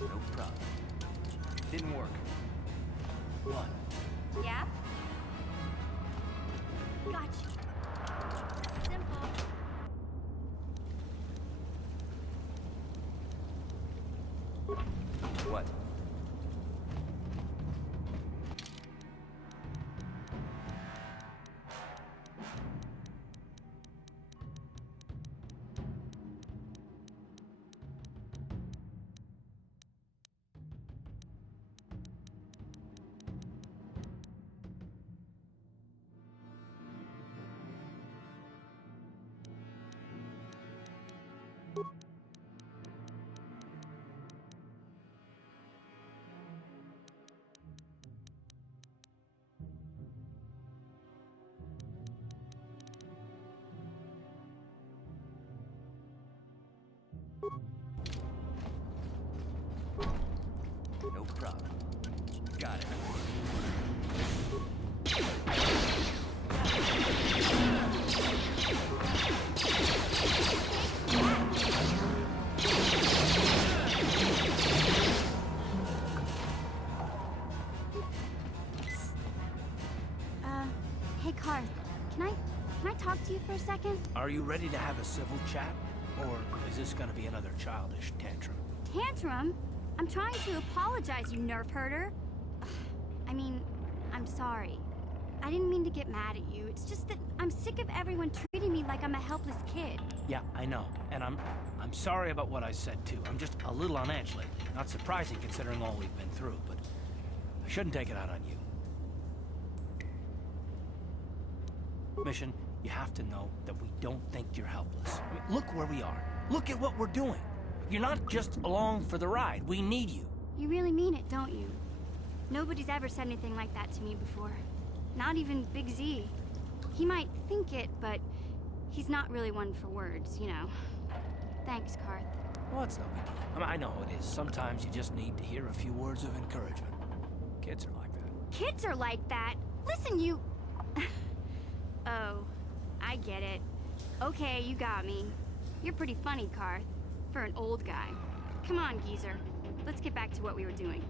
No problem. Didn't work. What? Yeah? Gotcha. Simple. What? No problem. Got it. Hey Karth, can I talk to you for a second? Are you ready to have a civil chat? Or is this gonna be another childish tantrum? Tantrum? I'm trying to apologize, you nerf herder. I mean, I'm sorry. I didn't mean to get mad at you. It's just that I'm sick of everyone treating me like I'm a helpless kid. Yeah, I know. And I'm sorry about what I said, too. I'm just a little on edge lately. Not surprising considering all we've been through, but I shouldn't take it out on you. Mission, you have to know that we don't think you're helpless. I mean, look where we are. Look at what we're doing. You're not just along for the ride. We need you. You really mean it, don't you? Nobody's ever said anything like that to me before. Not even Big Z. He might think it, but he's not really one for words, you know. Thanks, Karth. Well, it's no big deal. I mean, I know it is. Sometimes you just need to hear a few words of encouragement. Kids are like that. Kids are like that? Listen, you... Oh, I get it. Okay, you got me. You're pretty funny, Karth. For an old guy. Come on, geezer. Let's get back to what we were doing.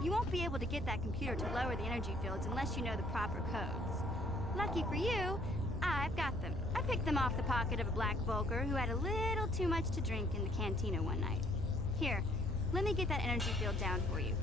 You won't be able to get that computer to lower the energy fields unless you know the proper codes. Lucky for you, I've got them. I picked them off the pocket of a black Volker who had a little too much to drink in the cantina one night. Here, let me get that energy field down for you.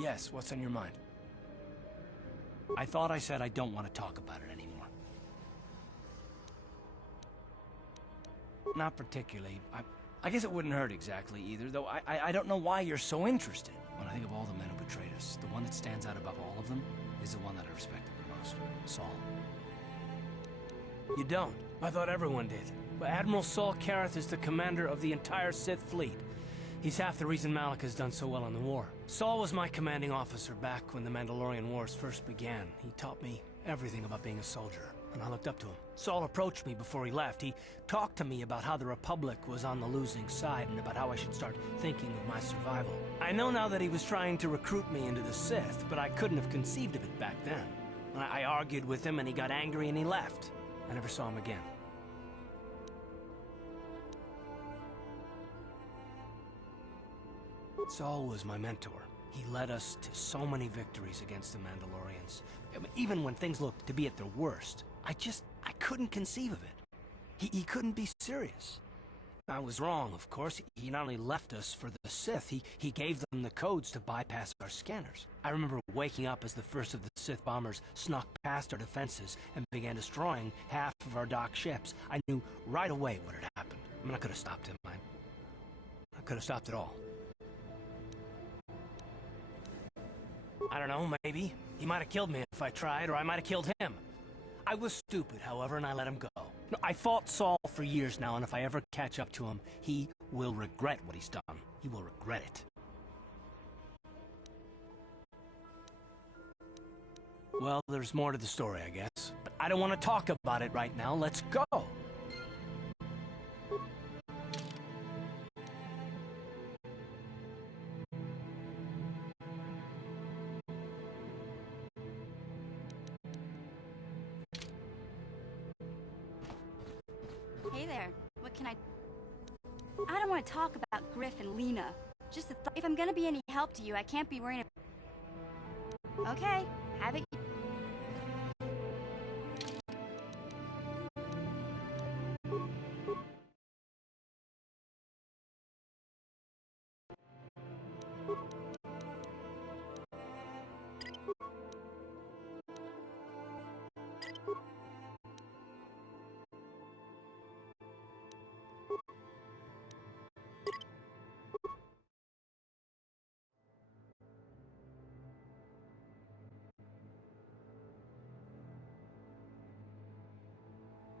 Yes, what's on your mind? I thought I said I don't want to talk about it anymore. Not particularly. I guess it wouldn't hurt exactly either, though I don't know why you're so interested. When I think of all the men who betrayed us, the one that stands out above all of them is the one that I respected the most, Saul. You don't? I thought everyone did. But Admiral Saul Kareth is the commander of the entire Sith fleet. He's half the reason Malak has done so well in the war. Saul was my commanding officer back when the Mandalorian Wars first began. He taught me everything about being a soldier, and I looked up to him. Saul approached me before he left. He talked to me about how the Republic was on the losing side and about how I should start thinking of my survival. I know now that he was trying to recruit me into the Sith, but I couldn't have conceived of it back then. I argued with him and he got angry and he left. I never saw him again. Saul was my mentor. He led us to so many victories against the Mandalorians. I mean, even when things looked to be at their worst, I couldn't conceive of it. He couldn't be serious. I was wrong, of course. He not only left us for the Sith, he gave them the codes to bypass our scanners. I remember waking up as the first of the Sith bombers snuck past our defenses and began destroying half of our docked ships. I knew right away what had happened. I mean, I could have stopped him. I could have stopped it all. I don't know, maybe. He might have killed me if I tried, or I might have killed him. I was stupid, however, and I let him go. No, I fought Saul for years now, and if I ever catch up to him, he will regret what he's done. He will regret it. Well, there's more to the story, I guess. But I don't want to talk about it right now. Let's go! Hey there. What can I don't want to talk about Griff and Lena. Just the if I'm gonna be any help to you, I can't be worrying about... Okay, have it.